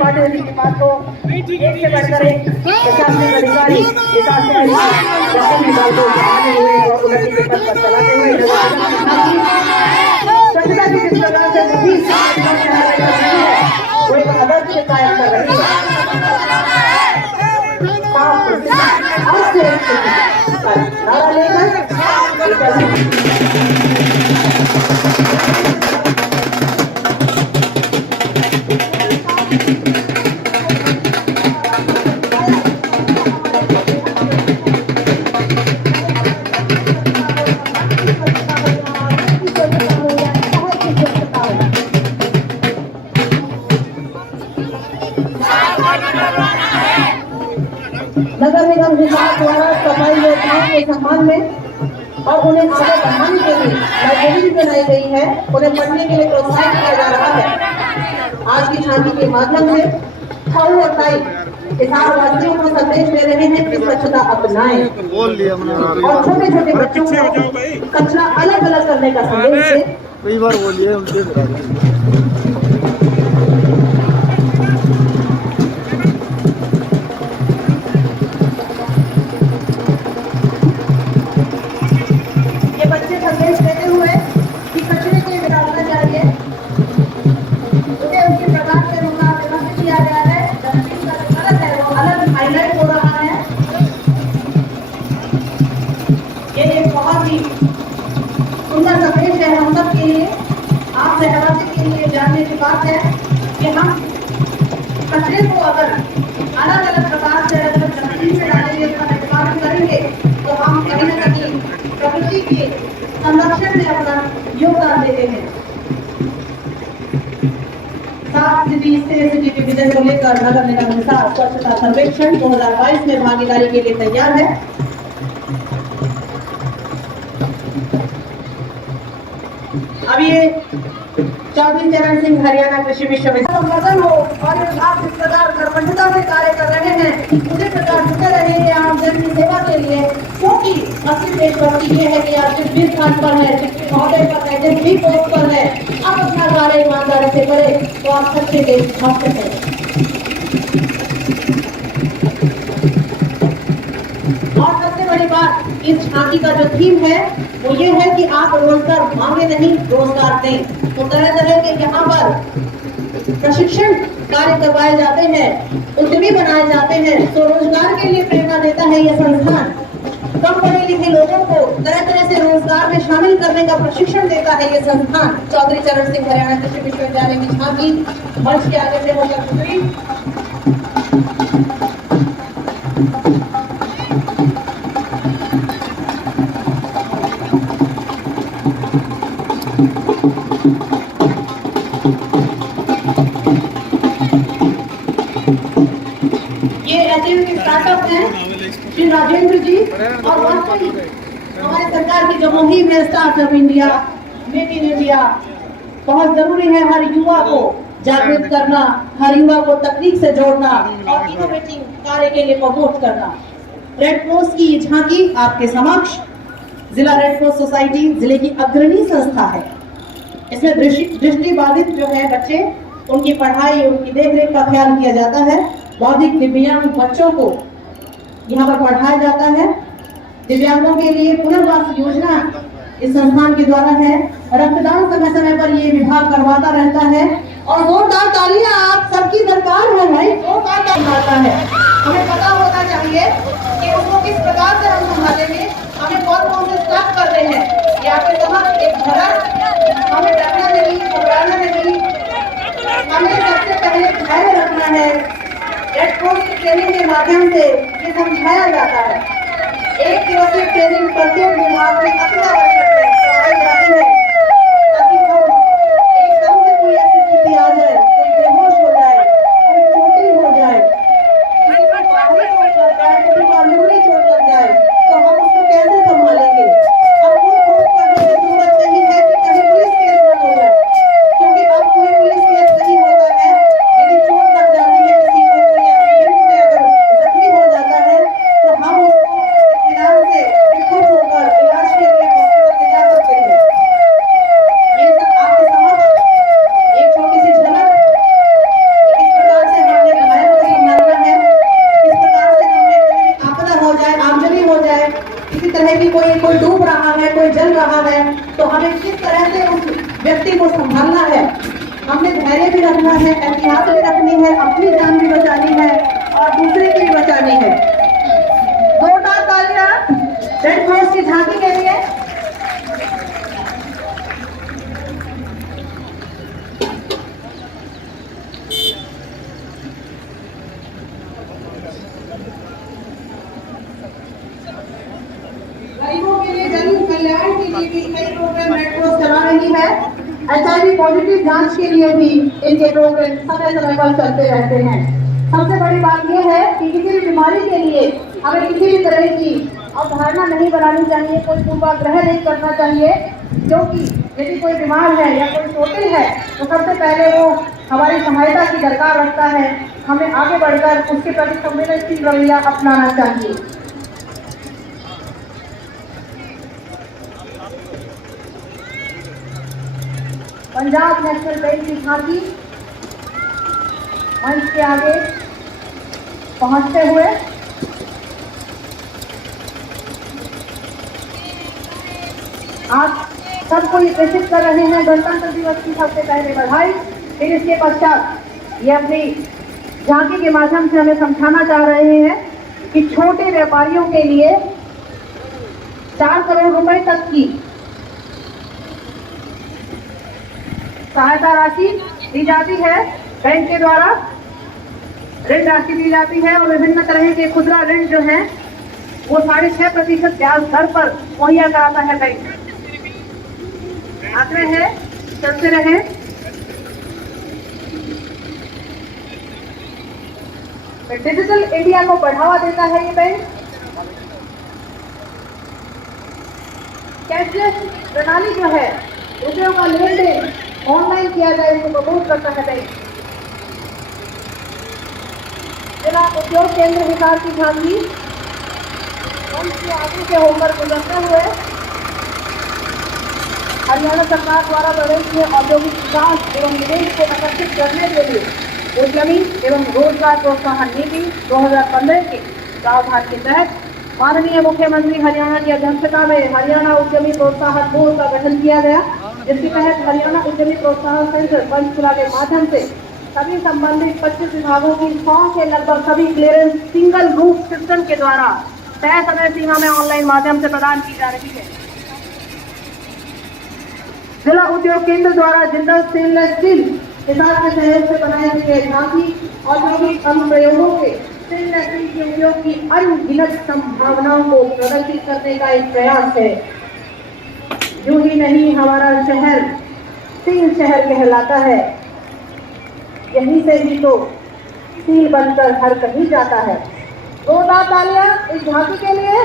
पार्टी के पास को एक से बढ़कर एक प्रशासनिक अधिकारी उन्नति के पथ पर चलाते हुए स्वच्छता की जिस प्रकार से वो एक आदर्श से कायम कर रही है। नारा लेकर नगर निगम विभाग द्वारा सफाई योजनाओं के सम्मान में और उन्हें आगे बढ़ाने के लिए लाइब्रेरी बनाई गई है, उन्हें पढ़ने के लिए प्रोत्साहित किया जा रहा है। आज की झांकी के माध्यम से खाऊ और ताई किसान वासियों को संदेश दे रहे हैं कि स्वच्छता अपनाएं और छोटे छोटे बच्चों को कचरा अलग अलग करने का संदेश दें। कई बार बोलिए उनसे जानने की बात है कि हम कचरे को अगर अलग अलग प्रकार से अलग अलग डस्टबिन से डालेंगे, उसका निष्पादन करेंगे तो हम कहीं न कहीं प्रकृति के संरक्षण में अपना योगदान देते हैं। सात सिटी विजन को लेकर नगर निगम हिसार स्वच्छता सर्वेक्षण 2022 में भागीदारी के लिए तैयार है। अब ये चौधरी चरण सिंह हरियाणा कृषि विश्वविद्यालय संवर्धन हो और विभाग इस प्रकार कर्मठता से कार्य कर रहे हैं, उसी प्रकार जुटे रहेंगे आम जन की सेवा के लिए, क्योंकि असली देशभक्ति ये है कि आप जिस भी स्थान पर है, जिस महोदय पर है, जिस भी पोस्ट पर है, आप अपना कार्य ईमानदारी से करें तो आप सच्चे देशभक्त हैं। और सबसे बड़ी बात, इस झांकी का जो थीम है वो ये है कि आप रोजगार मांगे नहीं, रोजगार दें। तो तरह तरह के यहाँ पर प्रशिक्षण कार्य करवाए जाते हैं, उद्यमी बनाए जाते हैं, स्वरोजगार के लिए प्रेरणा देता है यह संस्थान। कम पढ़े लिखे लोगों को तरह तरह से रोजगार में शामिल करने का प्रशिक्षण देता है यह संस्थान। चौधरी चरण सिंह हरियाणा कृषि विश्वविद्यालय की झांकी मंच के आगे से होकर गुजरी। स्टार्टअप है श्री राजेंद्र जी, और वाकई हमारे सरकार की जो मुहिम है startup India, make in India, बहुत जरूरी है हर युवा को जागृत करना, हर युवा को तकनीक से जोड़ना और इनोवेटिव कार्य के लिए प्रमोट करना। रेड क्रॉस की ये झांकी आपके समक्ष जिला रेड क्रॉस सोसाइटी जिले की अग्रणी संस्था है। इसमें दृष्टिबाधित जो है बच्चे, उनकी पढ़ाई, उनकी देखरेख का ख्याल किया जाता है। बौद्धिक दिव्यांग बच्चों को यहाँ पर पढ़ाया जाता है। दिव्यांगों के लिए पुनर्वास योजना इस संस्थान के द्वारा है। रक्तदान समय समय पर ये विभाग करवाता रहता है। और जोरदार तालियां आप सबकी दरकार है भाई, जोरदार तालियां है। हमें पता होना चाहिए कि उसको किस प्रकार से हम संभालेंगे, हमें कौन कौन से स्टाफ करने हैं। यहाँ पे समझ एक झलक हमें डरना नहीं, घबराना नहीं, हमें सबसे पहले धैर्य रखना है। रेड क्रॉस की ट्रेनिंग के माध्यम से ये समझाया जाता है। एक दिवसीय ट्रेनिंग प्रत्येक विभाग में अति आवश्यक है, ताकि हम एकदम से कोई ऐसी स्थिति आ जाए, कोई बेहोश हो जाए, कोई चोटिल हो जाए, किसी को बाहरी चोट लग जाए, किसी को अंदरूनी चोट लग जाए, तो हम उसको कैसे संभालेंगे। अब वो चोट करने की जरूरत नहीं है कि कहीं पुलिस केस न हो जाए, क्योंकि अब कोई पुलिस केस नहीं होता है। यदि चोट लग जाती है किसी को, कोई एक्सीडेंट में अगर जख्मी हो जाता है, तो हम उसको इत्मीनान से निखुश होकर इलाज के लिए हॉस्पिटल ले जा सकते हैं। ये सब आपके समक्ष एक छोटी सी झलक, किस प्रकार से हमने घायल को संभालना है, किस प्रकार से हमें कोई आपदा हो जाए, आगजनी हो जाए, किसी तरह की कोई डूब रहा है, कोई जल रहा है, तो हमें किस तरह से उस व्यक्ति को संभालना है। हमने धैर्य भी रखना है, एहतियात भी रखनी है, अपनी जान भी बचानी है और दूसरे की भी बचानी है। जोरदार तालियां रेड क्रॉस की झांकी के लिए। गरीबों के लिए, जन कल्याण के लिए भी कई प्रोग्राम रेड क्रॉस चला रही है। HIV पॉजिटिव जांच के लिए भी इनके प्रोग्राम समय समय पर चलते रहते हैं। सबसे बड़ी बात यह है कि किसी भी बीमारी के लिए हमें किसी भी तरह की अवधारणा नहीं बनानी चाहिए, कोई पूर्वाग्रह नहीं करना चाहिए, क्योंकि यदि कोई बीमार है या कोई चोटिल है तो सबसे पहले वो हमारी सहायता की दरकार रखता है। हमें आगे बढ़कर उसके प्रति संवेदनशील रवैया अपनाना चाहिए। पंजाब नेशनल बैंक की झांकी मंच के आगे पहुंचते हुए आप सबको ये प्रेषित कर रहे हैं गणतंत्र दिवस की सबसे पहले बधाई। फिर इसके पश्चात ये अपनी झांकी के माध्यम से हमें समझाना चाह रहे हैं कि छोटे व्यापारियों के लिए 4 करोड़ रुपए तक की सहायता राशि दी जाती है। बैंक के द्वारा ऋण राशि दी जाती है और विभिन्न तरह के खुदरा ऋण जो है वो 6.5% ब्याज दर पर मुहैया कराता है बैंक। आग्रह है चलते रहे। डिजिटल इंडिया को बढ़ावा देता है ये बैंक। कैशलेस प्रणाली जो है, रुपयों का लेन देन ऑनलाइन किया जाए, इसको प्रमोट करता है बैंक। जिला उद्योग केंद्र हिसार की झांकी मंच के आगे से होकर गुजरते हुए हरियाणा सरकार द्वारा प्रदेश में औद्योगिक विकास एवं निवेश को आकर्षित करने के लिए उद्यमी एवं रोजगार प्रोत्साहन नीति 2015 के प्रावधान के तहत माननीय मुख्यमंत्री हरियाणा की अध्यक्षता में हरियाणा उद्यमी प्रोत्साहन बोर्ड का गठन किया गया, जिसके तहत हरियाणा उद्यमी प्रोत्साहन सेंटर पंचकुला के माध्यम से सभी संबंधित 25 विभागों की 100 के लगभग सभी क्लियरेंस सिंगल रूफ सिस्टम के द्वारा तय समय सीमा में ऑनलाइन माध्यम से प्रदान की जा रही है। जिला उद्योग केंद्र द्वारा जिंदल स्टेनलेस स्टील हिसार के सहयोग से बनाए गए झांकी औद्योगिक अनुप्रयोगों के स्टेनलेस स्टील के उपयोग की अनगिनत संभावनाओं को प्रदर्शित करने का एक प्रयास है। यूं ही नहीं, हमारा शहर स्टील शहर कहलाता है। यहीं से ही तो स्टील बनकर हर कहीं जाता है। जोरदार तालियां इस झांकी के लिए।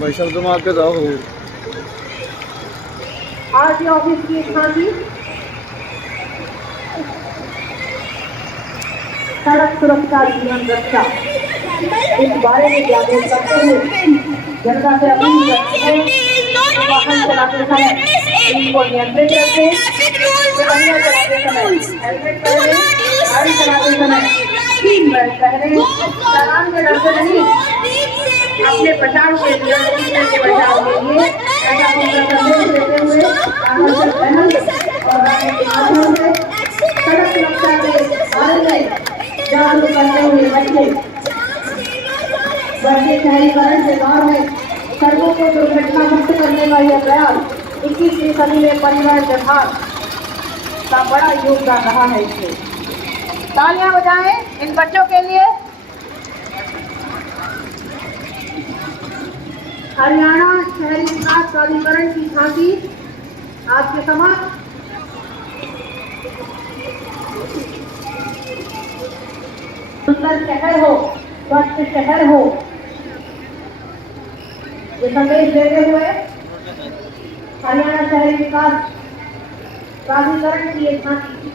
भाई सब जमा के जाओ। आरटी ऑफिस की झांकी सड़क सुरक्षा जीवन रक्षा इस बारे में जागरूक करते हुए जनता से अपील करते हैं कि वाहन चलाते समय इनको नियंत्रित रखें, गाड़ियां चलाते समय हेलमेट पहने, गाड़ी चलाते समय सीट बेल्ट पहने, चालान के डर से नहीं, अपने बचाव के लिए, के बचाव के लिए ऐसा संदेश देते हुए और गाड़ी के माध्यम से सड़क सुरक्षा के बारे में जागरूक करते हुए बढ़ते शहरीकरण के दौर में सड़कों को दुर्घटना मुक्त करने का यह प्रयास 21वीं सदी में परिवहन विभाग का बड़ा योगदान रहा है। इसमें तालियां बजाएं इन बच्चों के लिए। हरियाणा शहरी विकास प्राधिकरण की झांकी आपके समक्ष सुंदर शहर हो, स्वच्छ शहर हो, ये संदेश देते हुए हरियाणा शहरी विकास प्राधिकरण की एक झांकी।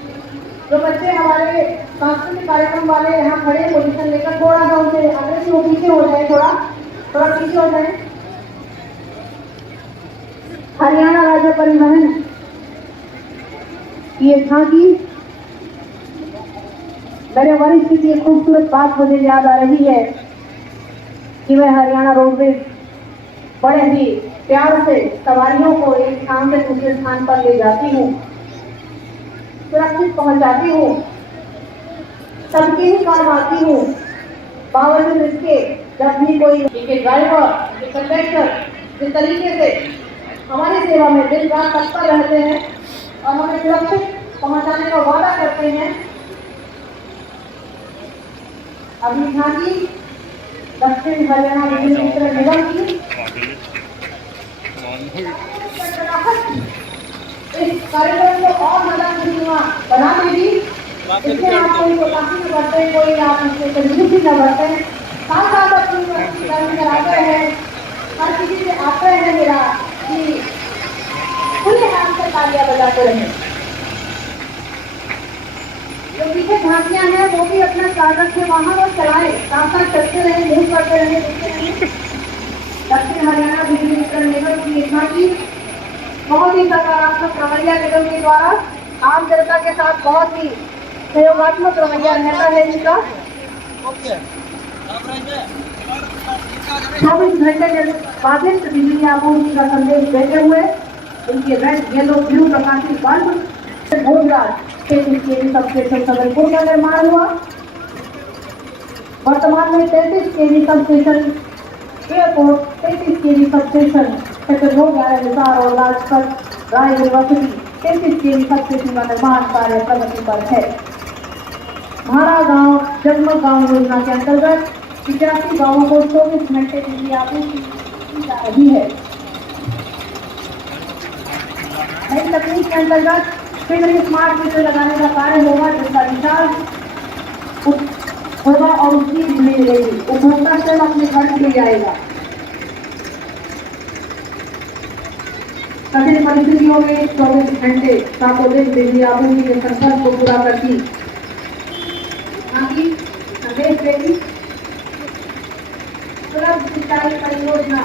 जो बच्चे हमारे सांस्कृतिक कार्यक्रम वाले यहाँ खड़े पोजीशन लेकर थोड़ा सा उनसे अगर से वो पीछे हो जाए, थोड़ा पीछे हो जाए। हरियाणा राज्य परिवहन की एक झांकी। मेरे वरिष्ठ की एक खूबसूरत बात मुझे याद आ रही है कि मैं हरियाणा रोडवेज बड़े ही प्यार से सवारियों को एक स्थान से दूसरे स्थान पर ले जाती हूँ, सुरक्षित पहुंचाती हूँ, सबके ही काम आती हूँ। बावजूद इसके जब भी कोई ड्राइवर, कंडक्टर इस तरीके से हमारी सेवा में दिन रात तत्पर रहते हैं और हमें सुरक्षित पहुंचाने का वादा करते हैं। अभी झांकी दक्षिण हरियाणा बिजली वितरण निगम की इस कार्यक्रम को और ज्यादा खुशनुमा बना देगी। इसमें आप कोई कोताही न बरतें, कोई आप उससे कंजूसी न बरतें, साथ साथ अपनी कर्म कराते हैं। हर किसी से आते हैं मेरा कि खुले हाथ से तालियां बजाते रहें। जो पीछे झांकियां हैं वो भी अपना कागज से वाहन और चलाएं, साथ साथ चलते रहे, मूव करते रहे, देखते रहे। दक्षिण हरियाणा बिजली वितरण निगम की झांकी बहुत ही सकारात्मक रवैया निगम के द्वारा आम जनता के साथ बहुत ही सहयोगात्मक रवैया रहता है इनका। 24 घंटे बाधित बिजली आपूर्ति का संदेश देते हुए इनके रेड, येलो, ब्लू प्रकाशित बल्ब भोजराज 33 केवी सबस्टेशन सबलपुर का निर्माण हुआ। वर्तमान में 33 केवी सबस्टेशन एयरपोर्ट, 33 केवी सबस्टेशन सेक्टर 11 हिसार और लाजपत राय यूनिवर्सिटी 33 केवी सबस्टेशन का निर्माण कार्य प्रगति पर है। भाड़ा गांव जगमग गांव योजना के अंतर्गत 85 गांवों को 24 घंटे बिजली आपूर्ति की जा रही है। नई तकनीक के अंतर्गत फिर स्मार्ट मीटर लगाने का कार्य होगा, जिसका रिचार्ज होगा और उसकी बिजली मिलेगी। उपभोक्ता स्वयं अपने घर ले जाएगा। कठिन परिस्थितियों में 24 घंटे सातों दिन बिजली आपूर्ति के संकल्प को पूरा करती संदेश देगी। सुलभ सिंचाई परियोजना,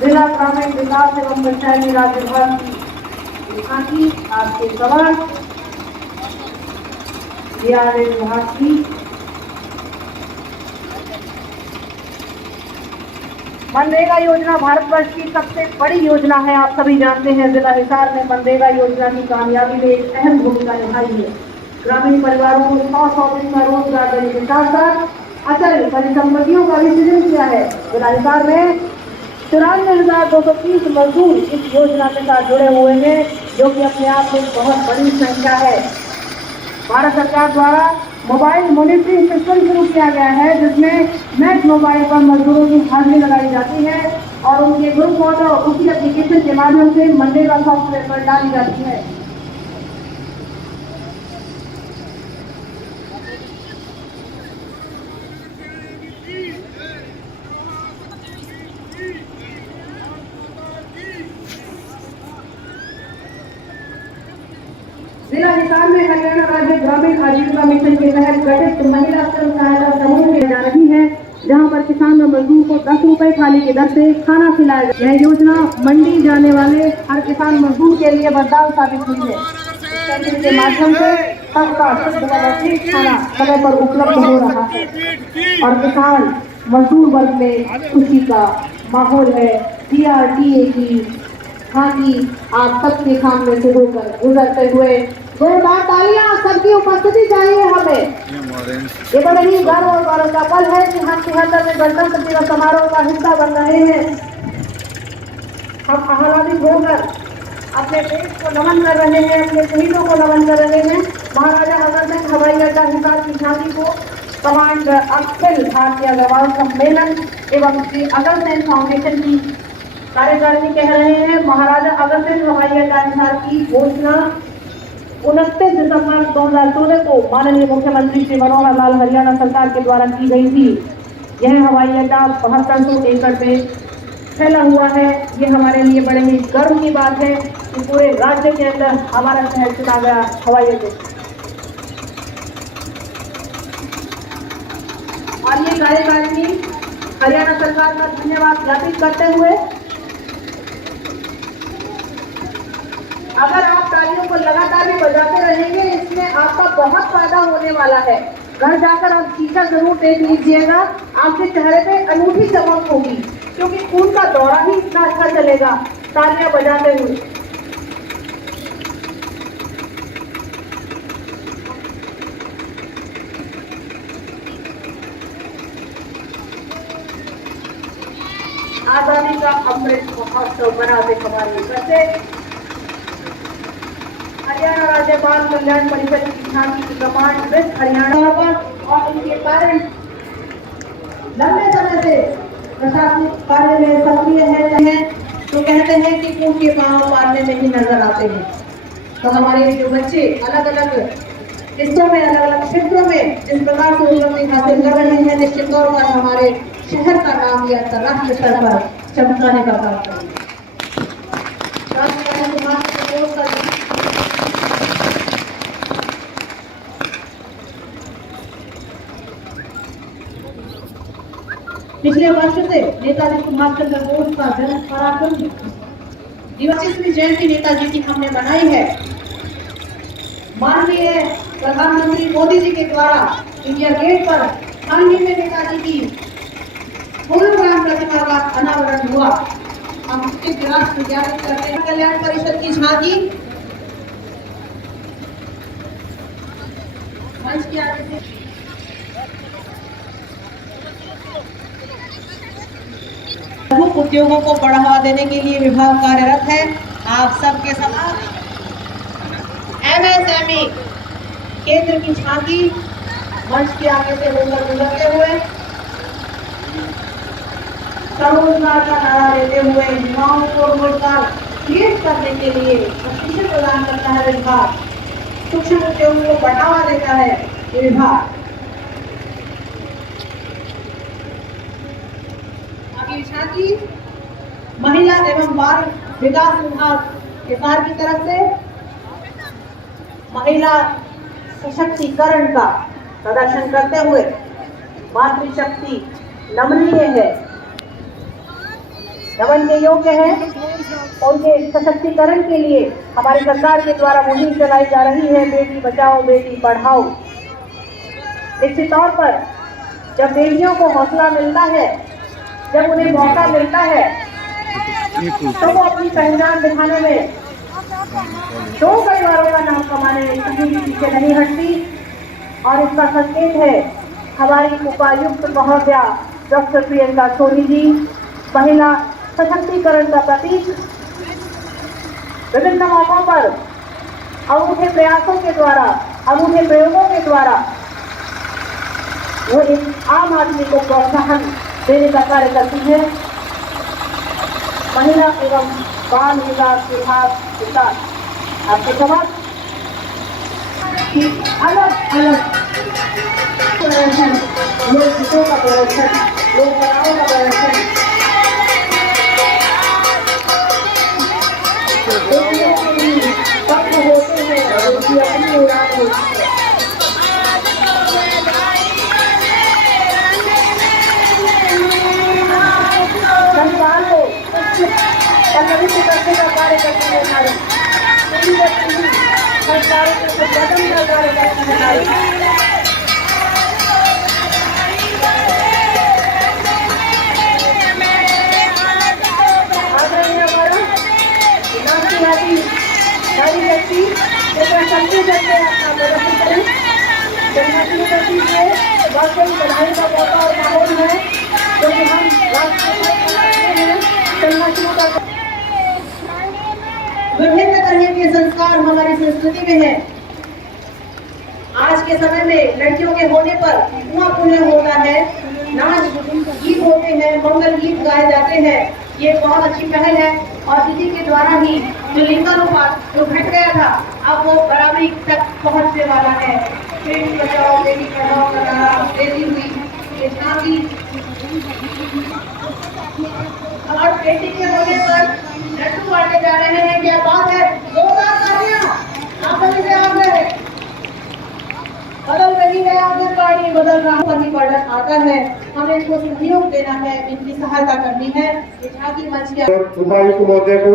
जिला ग्रामीण विकास एवं पंचायती राज विभाग की झांकी आपके सवाल विभाग की मनरेगा योजना भारतवर्ष की सबसे बड़ी योजना है। आप सभी जानते हैं जिला हिसार में मनरेगा योजना की कामयाबी में एक अहम भूमिका निभाई है। ग्रामीण परिवारों को 100 दिन का रोजगार देने के साथ साथ अचल परिसंपत्तियों का भी सृजन किया है। जिला हिसार में 94,230 मजदूर इस योजना के साथ जुड़े हुए हैं, जो कि अपने आप में बहुत बड़ी संख्या है। भारत सरकार द्वारा मोबाइल मॉनिटरिंग सिस्टम शुरू किया गया है, जिसमें नेट मोबाइल पर मजदूरों की हाजिरी लगाई जाती है और उनके ग्रुप फोटो उसी एप्लीकेशन के माध्यम से मनरेगा सॉफ्टवेयर पर डाली जाती है। जिला हिसार में हरियाणा राज्य ग्रामीण आजीविका मिशन के तहत गठित महिला स्वयं सहायता समूह की जा रही है, जहां पर किसान और मजदूर को 10 रुपए थाली की दर से खाना खिलाया जाए। यह योजना मंडी जाने वाले हर किसान मजदूर के लिए वरदान साबित हुई है। इस कैंटीन के माध्यम से सबका शुद्ध व पौष्टिक खाना समय पर उपलब्ध हो रहा है और किसान मजदूर वर्ग में खुशी का माहौल है। CRTA की झांकी आप सबके सामने से होकर गुजरते हुए जोरदार तालियां सबकी उपस्थिति चाहिए हमें। ये बड़ा ही गर्व और गौरव का पल है कि हम 73 में गणतंत्र दिवस समारोह का हिस्सा बन रहे हैं। हम आह्लादित होकर अपने देश को नमन कर रहे हैं, अपने शहीदों को नमन कर रहे हैं। महाराजा अग्रसेन सिंह हवाई अड्डा हिसार की झांकी को कमांड अखिल भारतीय अग्रवाल सम्मेलन एवं श्री अग्रसेन फाउंडेशन की कार्यकारिणी कह रहे हैं। महाराजा अग्रसेन हवाई अड्डा हिसार की घोषणा 29 दिसंबर 2014 को माननीय मुख्यमंत्री श्री मनोहर लाल हरियाणा सरकार के द्वारा की गई थी। यह हवाई अड्डा 7200 एकड़ पे फैला हुआ है। ये हमारे लिए बड़े ही गर्व की बात है कि पूरे राज्य के अंदर हमारा शहर चुना गया हवाई अड्डे। और ये कार्यकारिणी हरियाणा सरकार का धन्यवाद ज्ञापित करते हुए, अगर आप तालियों को लगातार भी बजाते रहेंगे, इसमें आपका बहुत फायदा होने वाला है। घर जाकर आप शीशा जरूर देख लीजिएगा, आपके चेहरे पे अनूठी चमक होगी, क्योंकि खून का दौरा ही इतना अच्छा चलेगा तालियां बजाते हुए। आजादी का अमृत महोत्सव मनाते हमारे बच्चे हरियाणा राज्य बाल कल्याण परिषद की झांकी की कमांड वेस्ट हरियाणा पर और इनके कारण लंबे समय से प्रशासनिक कार्य में सक्रिय हैं, तो कहते हैं कि खून के पांव पालने में ही नजर आते हैं। तो हमारे जो बच्चे अलग अलग हिस्सों में, अलग अलग क्षेत्रों में जिस प्रकार से उपलब्धि हासिल कर रहे हैं, निश्चित तौर पर हमारे शहर का नाम या अंतर्राष्ट्रीय स्तर पर चमकाने का काम करेंगे। पिछले वर्ष से नेताजी सुभाष चंद्र बोस का जन्म पराक्रम दिवस 25वीं जयंती नेताजी की हमने मनाई है। माननीय प्रधानमंत्री मोदी जी के द्वारा इंडिया गेट पर हाल ही में नेताजी की पूर्णग्राम प्रतिमा का अनावरण हुआ। हम कृतज्ञ राष्ट्र ज्ञापित करते हैं। कल्याण परिषद की झांकी मंच के आगे से प्रमुख उद्योगों को बढ़ावा देने के लिए विभाग कार्यरत है। आप सबके समक्ष MSME केंद्र की झांकी मंच के आगे से होकर गुजरते हुए स्वरोजगार का नारा देते हुए युवाओं को रोजगार क्रिएट करने के लिए प्रशिक्षण प्रदान करता है विभाग। सूक्ष्म उद्योगों को बढ़ावा देता है ये विभाग। आगे झांकी महिला एवं बाल विकास विभाग हिसार की तरफ से महिला सशक्तिकरण का प्रदर्शन करते हुए मातृशक्ति नमनीय है, नमन के योग्य है। उनके सशक्तिकरण के लिए हमारी सरकार के द्वारा मुहिम चलाई जा रही है, बेटी बचाओ बेटी पढ़ाओ। निश्चित तौर पर जब बेटियों को हौसला मिलता है, जब उन्हें मौका मिलता है, तो वो अपनी पहचान दिखाने में, दो परिवारों का नाम कमाने में कहीं भी पीछे नहीं हटती। और इसका संकेत है हमारी उपायुक्त महोदया डॉक्टर प्रियंका सोनी जी, महिला सशक्तिकरण का प्रतीक। विभिन्न मौकों पर अनूठे प्रयासों के द्वारा, अनूठे प्रयोगों के द्वारा वो एक आम आदमी को प्रोत्साहन देने का कार्य करती है। महिला एवं बाल विकास विभाग के साथ आपके समक्ष अलग अलग प्रदर्शन, लोक गीतों का प्रदर्शन, लोक कलाओं का प्रदर्शन, पक्ष होते हैं उनकी अपनी उड़ान होती है। संस्कार को पल्लवित करने का कार्य करते हैं हमारे संस्कारों को संवर्धन का कार्य करते हैं हमारे। नारी व्यक्ति संजय करते हैं अपना प्रदर्शन करें। जन्माष्टमी का चीज वाकई बधाई का मौका और माहौल है, क्योंकि हम विभिन्न तरह के संस्कार हमारी संस्कृति में है। आज के समय में लड़कियों के होने पर कुआं पुण्य होता है, नाच गीत होते हैं, मंगल गीत गाए जाते हैं। ये बहुत अच्छी पहल है और दीदी के द्वारा ही जो लिंगानुपात जो घट गया था, अब वो बराबरी तक पहुंचने वाला है। बेटी बचाओ बेटी पढ़ाओ का नारा देती हुई ये शादी और बेटी के होने पर लड्डू बांटे जा रहे हैं। क्या बात है, जोरदार तालियां आप सभी से आग्रह है। बदल रही है आंगनबाड़ी, बदल रहा परिवर्तन आता है, हमें इनको सहयोग देना है, इनकी सहायता करनी है। झांकी मंच के उपायुक्त महोदय को,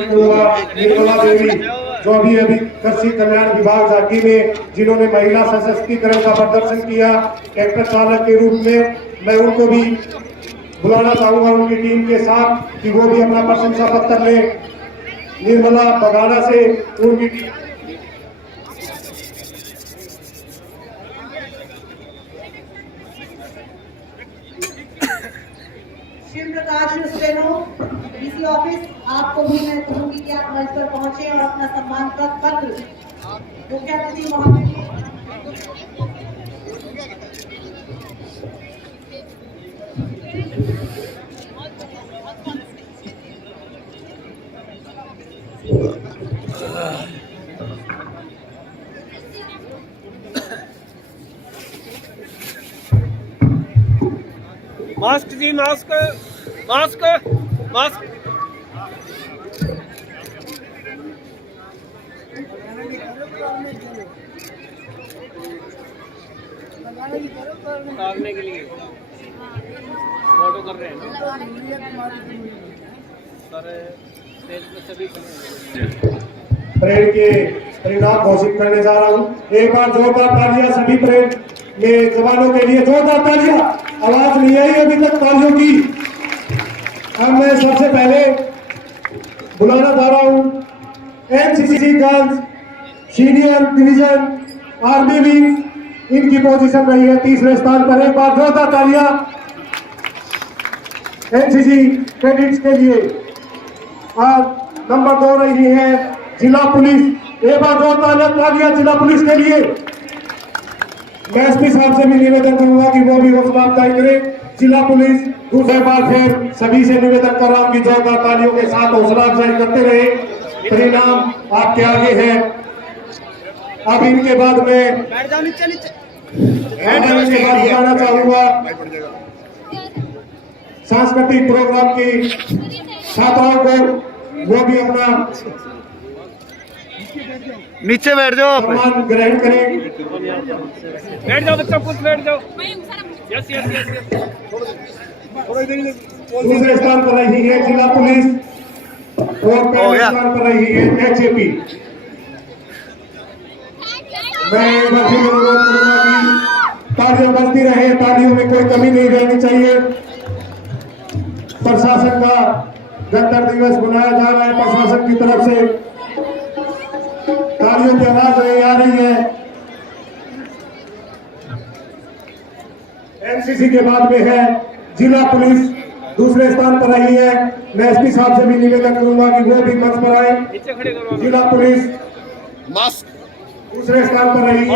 निर्मला देवी जो अभी कृषि कल्याण विभाग झांकी में जिन्होंने महिला सशक्तिकरण का प्रदर्शन किया ट्रैक्टर चालक के रूप में, मैं उनको भी बुलाना चाहूंगा उनकी टीम के साथ कि वो भी अपना प्रशंसा पत्र ले। निर्मला बगाना से उनकी Shiv Prakash steno DC office, आपको भी मैं कहूंगी कि आप मंच पर पहुंचे और अपना सम्मान पत्र मुख्य अतिथि महोदय मास्क जी, मास्क मास्क मास्क। निकालने के लिए फोटो कर रहे हैं सर, स्टेज पे सभी परेड के परिणाम घोषित करने जा रहा हूँ। एक बार जोरदार तालियां सभी परेड में जवानों के लिए, जोरदार तालियां। आवाज नहीं आई अभी तक तालियों की। अब मैं सबसे पहले बुलाना चाह रहा हूँ NCC girls senior division army wing, इनकी पोजीशन रही है तीसरे स्थान पर। एक बार जोरदार तालियां एनसीसी कैडेट्स के लिए। आज नंबर 2 रही है जिला पुलिस, एक बार जोरदार तालियां जिला पुलिस के लिए। मैं एसपी साहब से भी निवेदन करूंगा कि वो भी हौसला अफजाई करें। जिला पुलिस दूसरे बार फिर सभी से निवेदन कर रहा हूं कि जोरदार तालियों के साथ हौसला अफजाई करते रहे। परिणाम आपके आगे है। अब इनके बाद में बताना चाहूंगा सांस्कृतिक प्रोग्राम की छात्राओं को, वो भी अपना नीचे बैठ जाओ आप। सम्मान ग्रहण करें। बैठ जाओ बच्चों, कुछ बैठ जाओ। Yes yes yes yes. दूसरे स्थान पर रही है जिला पुलिस और पहले स्थान पर रही है HAP। मैं एक बार फिर अनुरोध करूंगा कि तालियां बजती रहे, तालियों में कोई कमी नहीं रहनी चाहिए। प्रशासन का गणतंत्र दिवस मनाया जा रहा है, प्रशासन की तरफ से तालियों की आवाज नहीं आ रही है। NCC के बाद में है जिला पुलिस, दूसरे स्थान पर रही है। मैं SP साहब से भी निवेदन करूंगा कि वो भी मंच पर आए। नीचे खड़े करो। जिला पुलिस मास्क दूसरे स्थान पर रही है।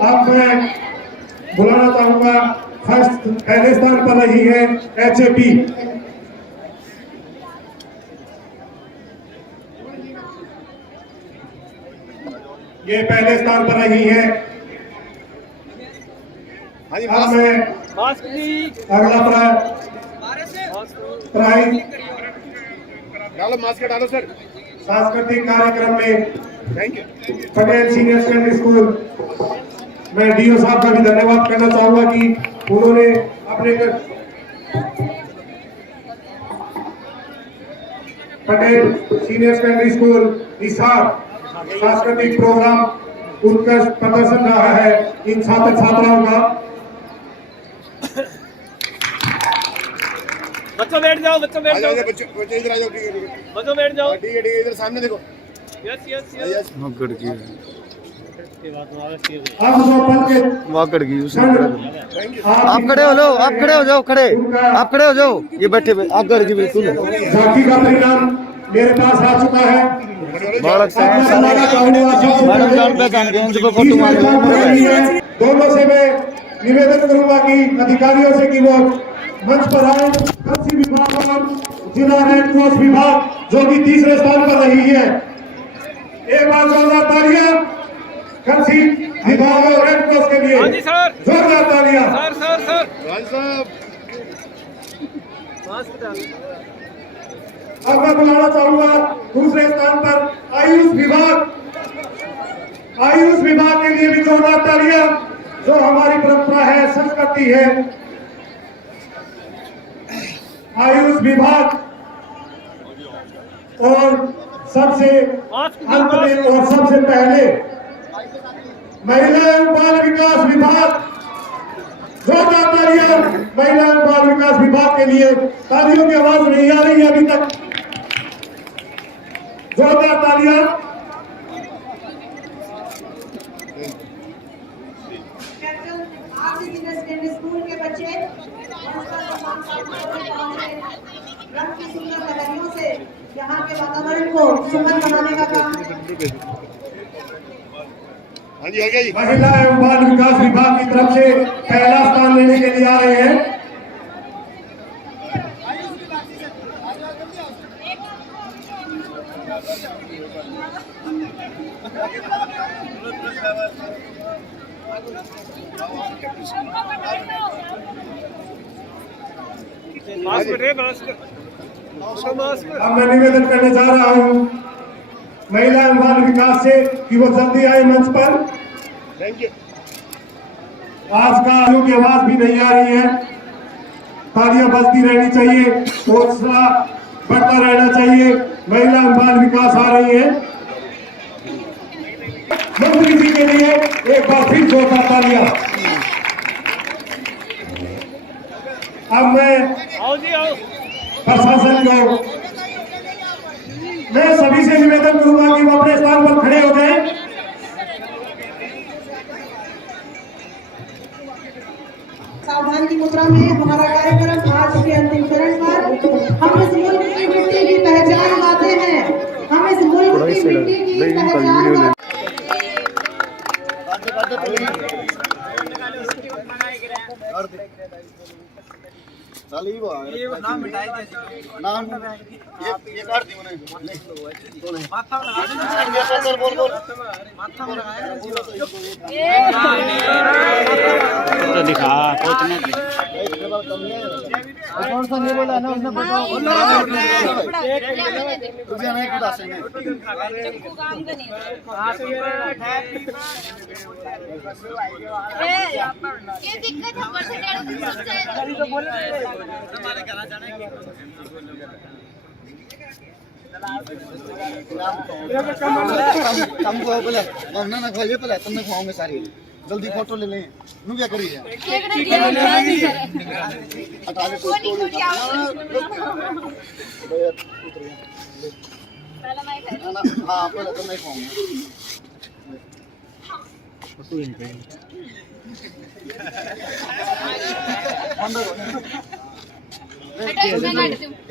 अब मैं बुलाना चाहूंगा फर्स्ट पहले स्थान पर रही है HAP। ये पहले स्थान पर रही है। अब मैं मास्क प्लीज। अगला प्राइज डालो, मास्क डालो सर। सांस्कृतिक कार्यक्रम में पटेल सीनियर सेकेंडरी स्कूल, मैं DO साहब का भी धन्यवाद करना चाहूंगा कि उन्होंने अपने Patel senior secondary school Hisar सांस्कृतिक प्रोग्राम उत्कृष्ट प्रदर्शन रहा है इन छात्र छात्राओं का। बच्चों बैठ जाओ, बच्चों बैठ जाओ, बच्चे इधर आ जाओ। ठीक है बच्चों बैठ जाओ। ठीक है, इधर सामने देखो। Yes yes yes. वाकड़ की अब जो पल के वाकड़ की क्षण आप खड़े हो जाओ, आप खड़े हो जाओ, खड़े आप खड़े हो जाओ। ये बैठे आकर की बिल्कुल झांकी का परिणाम मेरे पास आ चुका है। बालक से दोनों से मैं निवेदन करूंगा कि अधिकारियों से कि वो मंच पर आए। कृषि विभाग और जिला रेड क्रॉस विभाग जो कि तीसरे स्थान पर रही है, एक बार जोरदार तालियां कृषि विभाग और रेड क्रॉस के लिए। हाँ जी सर। जोरदार तालियां। सर सर सर साहब मास्क डालो। अब मैं बुलाना चाहूंगा दूसरे स्थान पर आयुष विभाग। आयुष विभाग के लिए भी जोरदार तालियां, जो हमारी परंपरा है, संस्कृति है। आयुष विभाग और सबसे अंत में और सबसे पहले महिला एवं बाल विकास विभाग। जोरदार तालियां महिला एवं बाल विकास विभाग के लिए। तालियों की आवाज नहीं आ रही है अभी तक। जोरदार तालियां। स्कूल के बच्चे रंग की सुंदर लहरियों से यहाँ के वातावरण को सुंदर बनाने का काम। हाँ जी, आ गया जी। महिला एवं बाल विकास विभाग की तरफ से पहला स्थान लेने के लिए आ रहे हैं। मास्क रे मास्क। मास्क। अब मैं निवेदन करने जा रहा हूँ महिला एवं बाल विकास से कि वो जल्दी आए मंच पर। Thank you. आज का की आवाज भी नहीं आ रही है, तालियां बजती रहनी चाहिए, हौसला बढ़ता रहना चाहिए। महिला एवं बाल विकास आ रही है। मंत्री जी के लिए एक बार फिर जोरदार तालियां। अब मैं आओ जी आओ। प्रशासन को मैं सभी से निवेदन करूंगा कि वो अपने स्थान पर खड़े हो जाएं। सावधानी मुद्रा में हमारा कार्यक्रम आज के अंतिम चरण पर। हम इस मुल्क की मिट्टी की पहचान गाते हैं, हम इस मुल्क की मिट्टी की पहचान गाते हैं। ये नाम मिटाई दे नाम ये काट दी मैंने माथा लगा दे बोल बोल माथा लगाया तो दिखा कोच ने कम को बोले मरना ना खाइए पहले तुमने खाओगे सारी जल्दी फोटो ले लें नू क्या करिए हटा ले हाँ पहले तुम नहीं खाओगे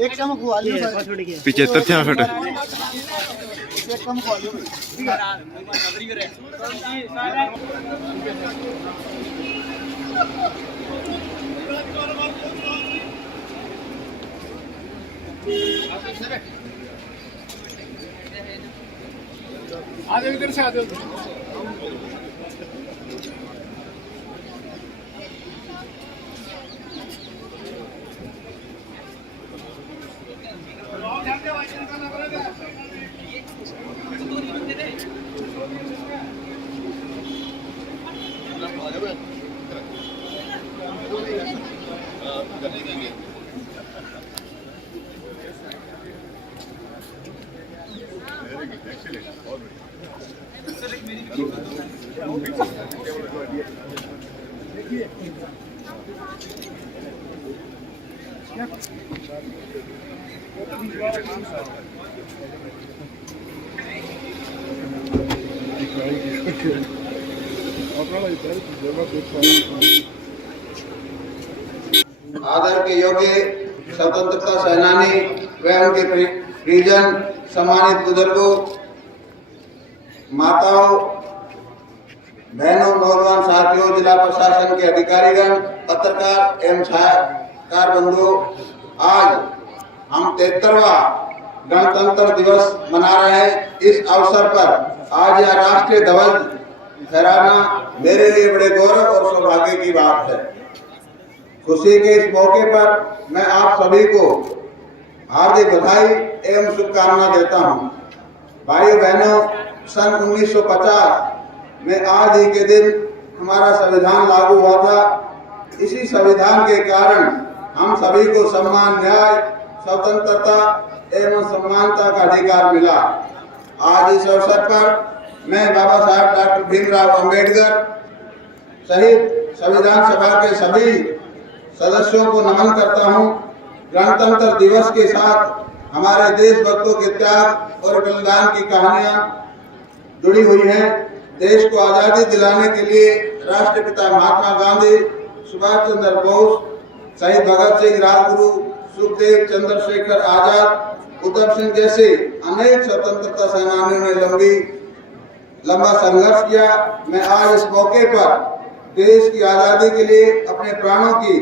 एक चमक हुआ पीछे तथ्य फिट एक चमक हुआ आगे इधर से आगे आदर के योग्य स्वतंत्रता सेनानी व उनके परिजन, सम्मानित बुजुर्गों, माताओं, बहनों, नौजवान साथियों, जिला प्रशासन के अधिकारीगण, पत्रकार एवं छायाकार बंधुओं, आज हम 73वां गणतंत्र दिवस मना रहे हैं। इस अवसर पर आज यह राष्ट्रीय ध्वज फहराना मेरे लिए बड़े गौरव और सौभाग्य की बात है। खुशी के इस मौके पर मैं आप सभी को हार्दिक बधाई एवं शुभकामना देता हूं। भाइयों बहनों, सन 1950 में आज ही के दिन हमारा संविधान लागू हुआ था। इसी संविधान के कारण हम सभी को सम्मान, न्याय, स्वतंत्रता एवं समानता का अधिकार मिला। आज इस अवसर पर मैं बाबा साहब डॉक्टर भीमराव अंबेडकर सहित संविधान सभा के सभी सदस्यों को नमन करता हूं। गणतंत्र दिवस के साथ हमारे देशभक्तों के त्याग और बलिदान की कहानियां जुड़ी हुई हैं। देश को आजादी दिलाने के लिए राष्ट्रपिता महात्मा गांधी, सुभाष चंद्र बोस, शहीद भगत सिंह, राजगुरु सुखदेव, चंद्रशेखर आजाद, उधम सिंह जैसे अनेक स्वतंत्रता सेनानियों ने लंबा संघर्ष किया। मैं आज इस मौके पर देश की आजादी के लिए अपने प्राणों की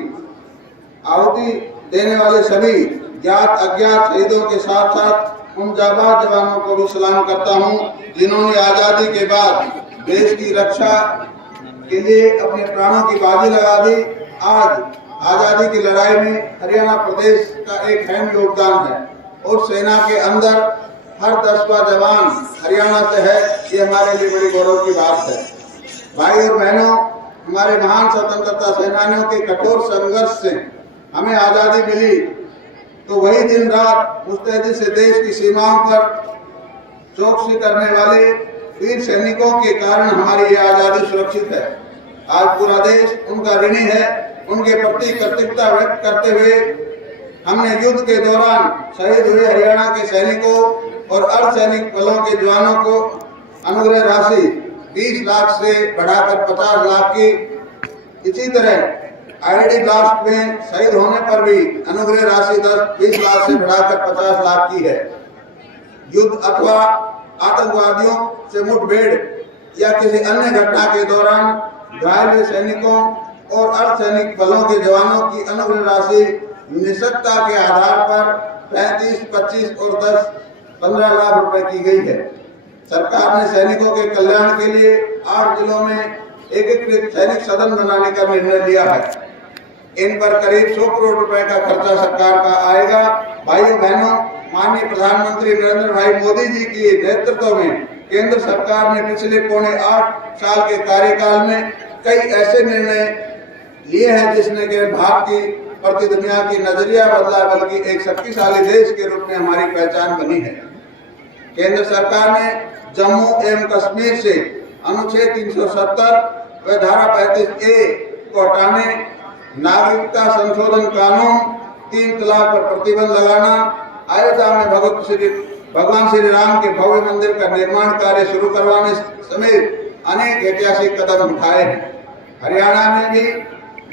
आहुति देने वाले सभी ज्ञात अज्ञात शहीदों के साथ साथ उन जाबाज जवानों को भी सलाम करता हूं, जिन्होंने आजादी के बाद देश की रक्षा के लिए अपने प्राणों की बाजी लगा दी। आज आजादी की लड़ाई में हरियाणा प्रदेश का एक अहम योगदान है और सेना के अंदर हर 10वां जवान हरियाणा से है। ये हमारे लिए बड़ी गौरव की बात है। भाई और बहनों, हमारे महान स्वतंत्रता सेनानियों के कठोर संघर्ष से हमें आजादी मिली, तो वही दिन रात मुस्तैदी से देश की सीमाओं पर चौकसी करने वाले वीर सैनिकों के कारण हमारी ये आजादी सुरक्षित है। आज पूरा देश उनका ऋणी है। उनके प्रति कृतज्ञता व्यक्त करते हुए हमने युद्ध के दौरान शहीद हुए हरियाणा के सैनिकों और अर्धसैनिक बलों के जवानों को अनुग्रह राशि 20 लाख से बढ़ाकर 50 लाख की, इसी तरह आईडी ब्लास्ट में शहीद होने पर भी अनुग्रह राशि 20 लाख से बढ़ाकर 50 लाख की है। युद्ध अथवा आतंकवादियों से मुठभेड़ या किसी अन्य घटना के दौरान घायल हुए सैनिकों और अर्धसैनिक बलों के जवानों की अनुग्रह राशि निश्चितता के आधार पर 35, 25 और 10, 15 लाख रुपए की गई है। सरकार ने सैनिकों के कल्याण के लिए 8 जिलों में एकीकृत सैनिक सदन बनाने का निर्णय लिया है। इन पर करीब 100 करोड़ रुपए का खर्चा सरकार का आएगा। भाइयों बहनों, माननीय प्रधानमंत्री नरेंद्र भाई मोदी जी की नेतृत्व में केंद्र सरकार ने पिछले पौने 8 साल के कार्यकाल में कई ऐसे निर्णय लिए हैं जिसने केवल भारत की प्रति दुनिया की नजरिया बदला, बल्कि एक शक्तिशाली देश के रूप में हमारी पहचान बनी है। केंद्र सरकार ने जम्मू एवं कश्मीर से अनुच्छेद 370 व धारा 35A को हटाने, नागरिकता संशोधन कानून, 3 तलाक पर प्रतिबंध लगाना, अयोध्या में भगवान श्री राम के भव्य मंदिर का निर्माण कार्य शुरू करवाने समेत अनेक ऐतिहासिक कदम उठाए हैं। हरियाणा में भी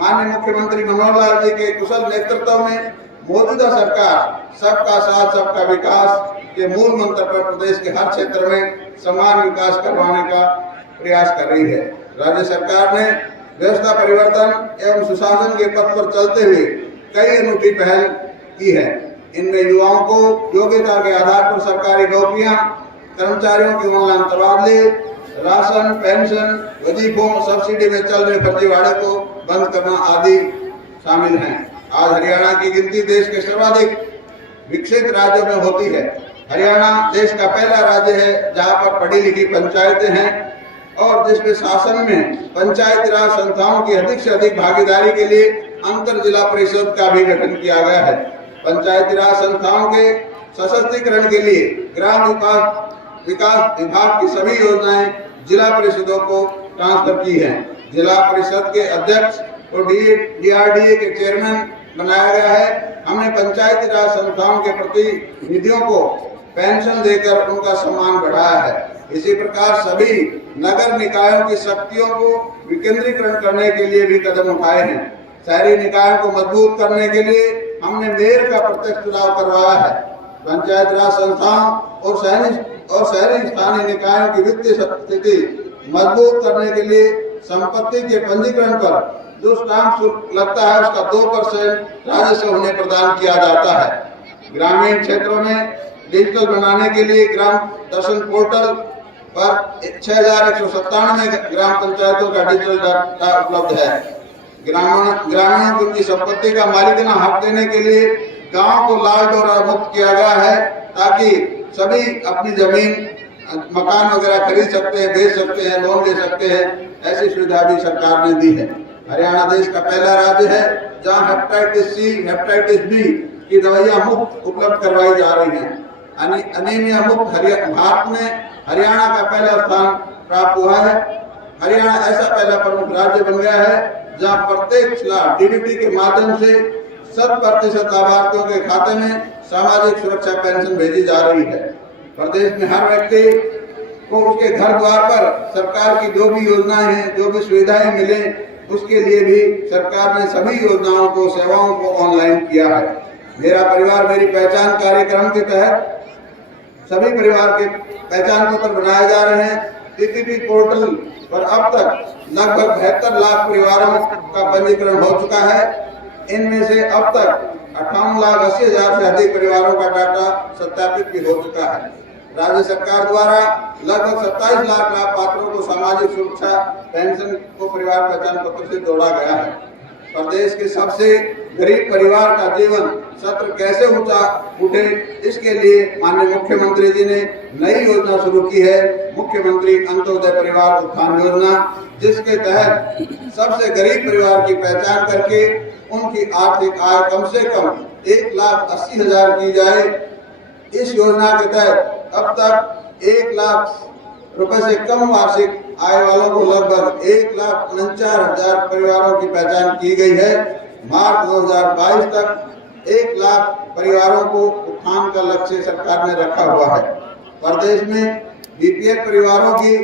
माननीय मुख्यमंत्री मनोहर लाल जी के कुशल नेतृत्व में मौजूदा सरकार सबका साथ सबका विकास के मूल मंत्र पर प्रदेश के हर क्षेत्र में समान विकास करवाने का प्रयास कर रही है। राज्य सरकार ने व्यवस्था परिवर्तन एवं सुशासन के पथ पर चलते हुए कई अनूठी पहल की है। इनमें युवाओं को योग्यता के आधार पर सरकारी नौकरियां, कर्मचारियों के ऑनलाइन तबादले, राशन, पेंशन, वजीफों, सब्सिडी में चल रहे फर्जीवाड़े को बंद करना आदि शामिल हैं। आज हरियाणा की गिनती देश के सर्वाधिक विकसित राज्यों में होती है। हरियाणा देश का पहला राज्य है जहां पर पढ़ी लिखी पंचायतें हैं और जिसमें शासन में पंचायती राज संस्थाओं की अधिक से अधिक भागीदारी के लिए अंतर जिला परिषद का भी गठन किया गया है। पंचायती राज संस्थाओं के सशक्तिकरण के लिए ग्राम विकास विभाग की सभी योजनाएं जिला परिषदों को ट्रांसफर की है। जिला परिषद के अध्यक्ष को DRDA के चेयरमैन बनाया गया है। हमने पंचायती राज संस्थाओं के प्रतिनिधियों को पेंशन देकर उनका सम्मान बढ़ाया है। इसी प्रकार सभी नगर निकायों की शक्तियों को विकेंद्रीकरण करने के लिए भी कदम उठाए हैं। शहरी निकायों को मजबूत करने के लिए हमने मेयर का प्रत्यक्ष चुनाव करवाया है। पंचायत राज संस्थाओं और शहरी स्थानीय निकायों की वित्तीय स्थिति मजबूत करने के लिए संपत्ति के पंजीकरण पर जो स्टाम्प शुल्क लगता है उसका 2% राजस्व उन्हें प्रदान किया जाता है। ग्रामीण क्षेत्रों में डिजिटल बनाने के लिए ग्राम दर्शन पोर्टल पर 6197 ग्राम पंचायतों का डिजिटल डाटा उपलब्ध है। ग्रामीणों को उनकी संपत्ति का मालिकाना हक देने के लिए गांव को लाल डोरा मुक्त किया गया है ताकि सभी अपनी जमीन मकान वगैरह खरीद सकते हैं, बेच सकते हैं, लोन ले सकते हैं। ऐसी सुविधा भी सरकार ने दी है। हरियाणा देश का पहला राज्य है जहां हेपेटाइटिस C, हेपेटाइटिस B की दवाइयां मुफ्त उपलब्ध करवाई जा रही हैं। अनीमिया मुक्त भारत में हरियाणा का पहला स्थान प्राप्त हुआ है। हरियाणा ऐसा पहला प्रमुख राज्य बन गया है जहां प्रत्येक लाभ DBT के माध्यम से 100% लाभार्थियों के खाते में सामाजिक सुरक्षा पेंशन भेजी जा रही है। प्रदेश में हर व्यक्ति को उसके घर द्वार पर सरकार की जो भी योजनाएं हैं, जो भी सुविधाएं मिले, उसके लिए भी सरकार ने सभी योजनाओं को, सेवाओं को ऑनलाइन किया है। मेरा परिवार मेरी पहचान कार्यक्रम के तहत सभी परिवार के पहचान पत्र बनाए जा रहे हैं। PPP पोर्टल पर अब तक लगभग 72 लाख परिवारों का पंजीकरण हो चुका है। इनमें से अब तक 58,80,000 से अधिक परिवारों का डाटा सत्यापित भी हो चुका है। राज्य सरकार द्वारा लगभग 27 लाख लाभपात्रों को सामाजिक सुरक्षा पेंशन को परिवार पहचान पत्र से जोड़ा गया है। प्रदेश के सबसे गरीब परिवार का जीवन स्तर कैसे ऊंचा उठे, इसके लिए माननीय मुख्यमंत्री जी ने नई योजना शुरू की है, मुख्यमंत्री अंत्योदय परिवार उत्थान योजना, जिसके तहत सबसे गरीब परिवार की पहचान करके उनकी आर्थिक आय कम से कम 1,80,000 की जाए। इस योजना के तहत अब तक 1 लाख रुपए से कम वार्षिक आय वालों को लगभग 1,49,000 परिवारों की पहचान की गई है। मार्च 2022 तक 1 लाख परिवारों को उत्थान का लक्ष्य सरकार ने रखा हुआ है। प्रदेश में BPL परिवारों की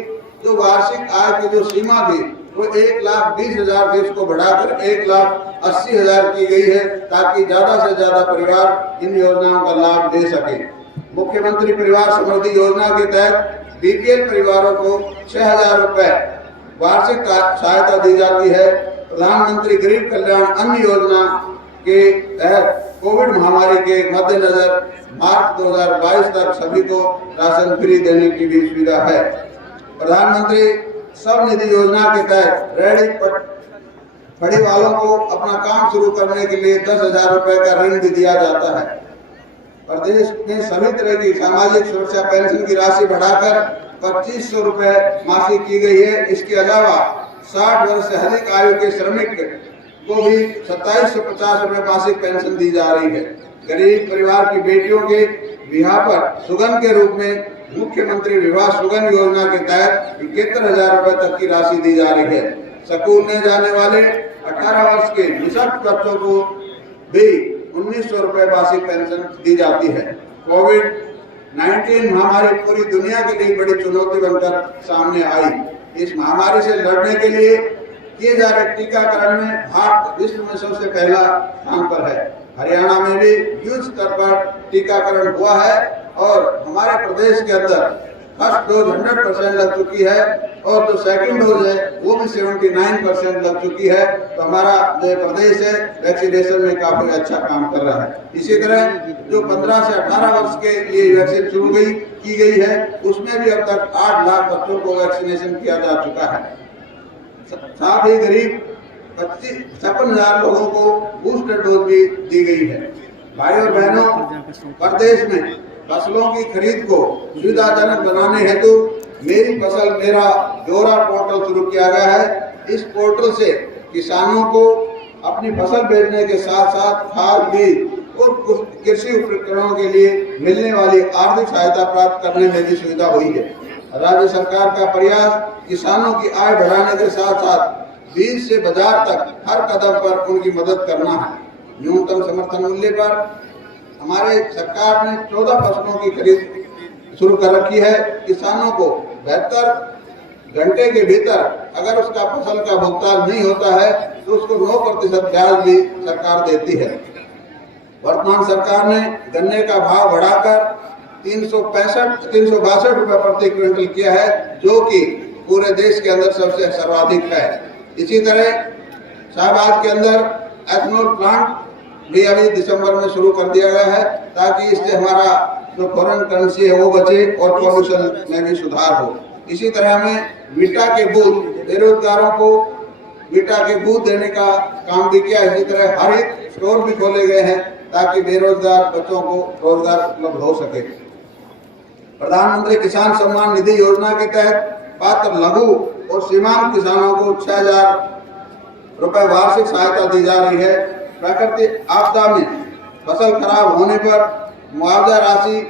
जो वार्षिक आय की जो सीमा थी वो 1,20,000 से इसको बढ़ाकर 1,80,000 की गई है ताकि ज्यादा से ज्यादा परिवार इन योजनाओं का लाभ दे सके। मुख्यमंत्री परिवार समृद्धि योजना के तहत BPL परिवारों को 6,000 रुपए वार्षिक सहायता दी जाती है। प्रधानमंत्री गरीब कल्याण अन्न योजना के तहत कोविड महामारी के मद्देनजर मार्च 2022 तक सभी को राशन फ्री देने की भी सुविधा है। प्रधानमंत्री स्वनिधि योजना के तहत रेहड़ी फड़ी वालों को अपना काम शुरू करने के लिए 10,000 रुपए का ऋण भी दिया जाता है। प्रदेश में सभी तरह की सामाजिक सुरक्षा पेंशन की राशि बढ़ाकर 2500 रुपए मासिक की गई है। इसके अलावा 60 वर्ष से अधिक आयु के श्रमिक को भी 2750 रुपए मासिक पेंशन दी जा रही है। गरीब परिवार की बेटियों के विवाह पर सुगन के रूप में मुख्यमंत्री विवाह सुगन योजना के तहत 71,000 रुपए तक की राशि दी जा रही है। स्कूल में जाने वाले 18 वर्ष के निःशक्त बच्चों को भी 1900 रुपए मासिक पेंशन दी जाती है। कोविड-19 महामारी पूरी दुनिया के लिए बड़ी चुनौती बनकर सामने आई। इस महामारी से लड़ने के लिए किए जा रहे टीकाकरण में भारत विश्व में सबसे पहला स्थान पर है। हरियाणा में भी युद्ध स्तर पर टीकाकरण हुआ है और हमारे प्रदेश के अंदर फर्स्ट डोज 100% लग चुकी है और जो सेकंड डोज है वो भी 79% लग चुकी है। तो हमारा जो प्रदेश है वैक्सीनेशन में काफी अच्छा काम कर रहा है। इसी तरह जो 15 से 18 वर्ष के लिए वैक्सीन शुरू की गई है उसमें भी अब तक 8 लाख बच्चों को वैक्सीनेशन किया जा चुका है। साथ ही करीब 56,000 लोगों को बूस्टर डोज भी दी गई है। भाई और बहनों, प्रदेश में फसलों की खरीद को सुविधाजनक बनाने हेतु मेरी फसल मेरा ब्यौरा पोर्टल शुरू किया गया है। इस पोर्टल से किसानों को अपनी फसल बेचने के साथ साथ खाद बीज और कृषि उपकरणों के लिए मिलने वाली आर्थिक सहायता प्राप्त करने में भी सुविधा हुई है। राज्य सरकार का प्रयास किसानों की आय बढ़ाने के साथ साथ बीज से बाजार तक हर कदम पर उनकी मदद करना है। न्यूनतम समर्थन मूल्य पर हमारे सरकार ने 14 फसलों की खरीद शुरू कर रखी है। किसानों को 72 घंटे के भीतर अगर उसका फसल का भुगतान नहीं होता है तो उसको 9% ब्याज भी सरकार देती है। वर्तमान सरकार ने गन्ने का भाव बढ़ाकर 362 रुपए प्रति क्विंटल किया है, जो कि पूरे देश के अंदर सबसे सर्वाधिक है। इसी तरह शाहबाद के अंदर एथनॉल प्लांट भी अभी दिसंबर में शुरू कर दिया गया है ताकि इससे हमारा जो फॉरेन करेंसी है वो बचे और पॉल्यूशन में भी सुधार हो। इसी तरह हमें वीटा के बूथ बेरोजगारों को वीटा के बूथ देने का काम भी किया। इसी तरह हरित स्टोर भी खोले गए हैं ताकि बेरोजगार बच्चों को रोजगार उपलब्ध हो सके। प्रधानमंत्री किसान सम्मान निधि योजना के तहत पात्र लघु और सीमांत किसानों को 6,000 रुपए वार्षिक सहायता दी जा रही है। प्राकृतिक आपदा में फसल खराब होने पर मुआवजा राशि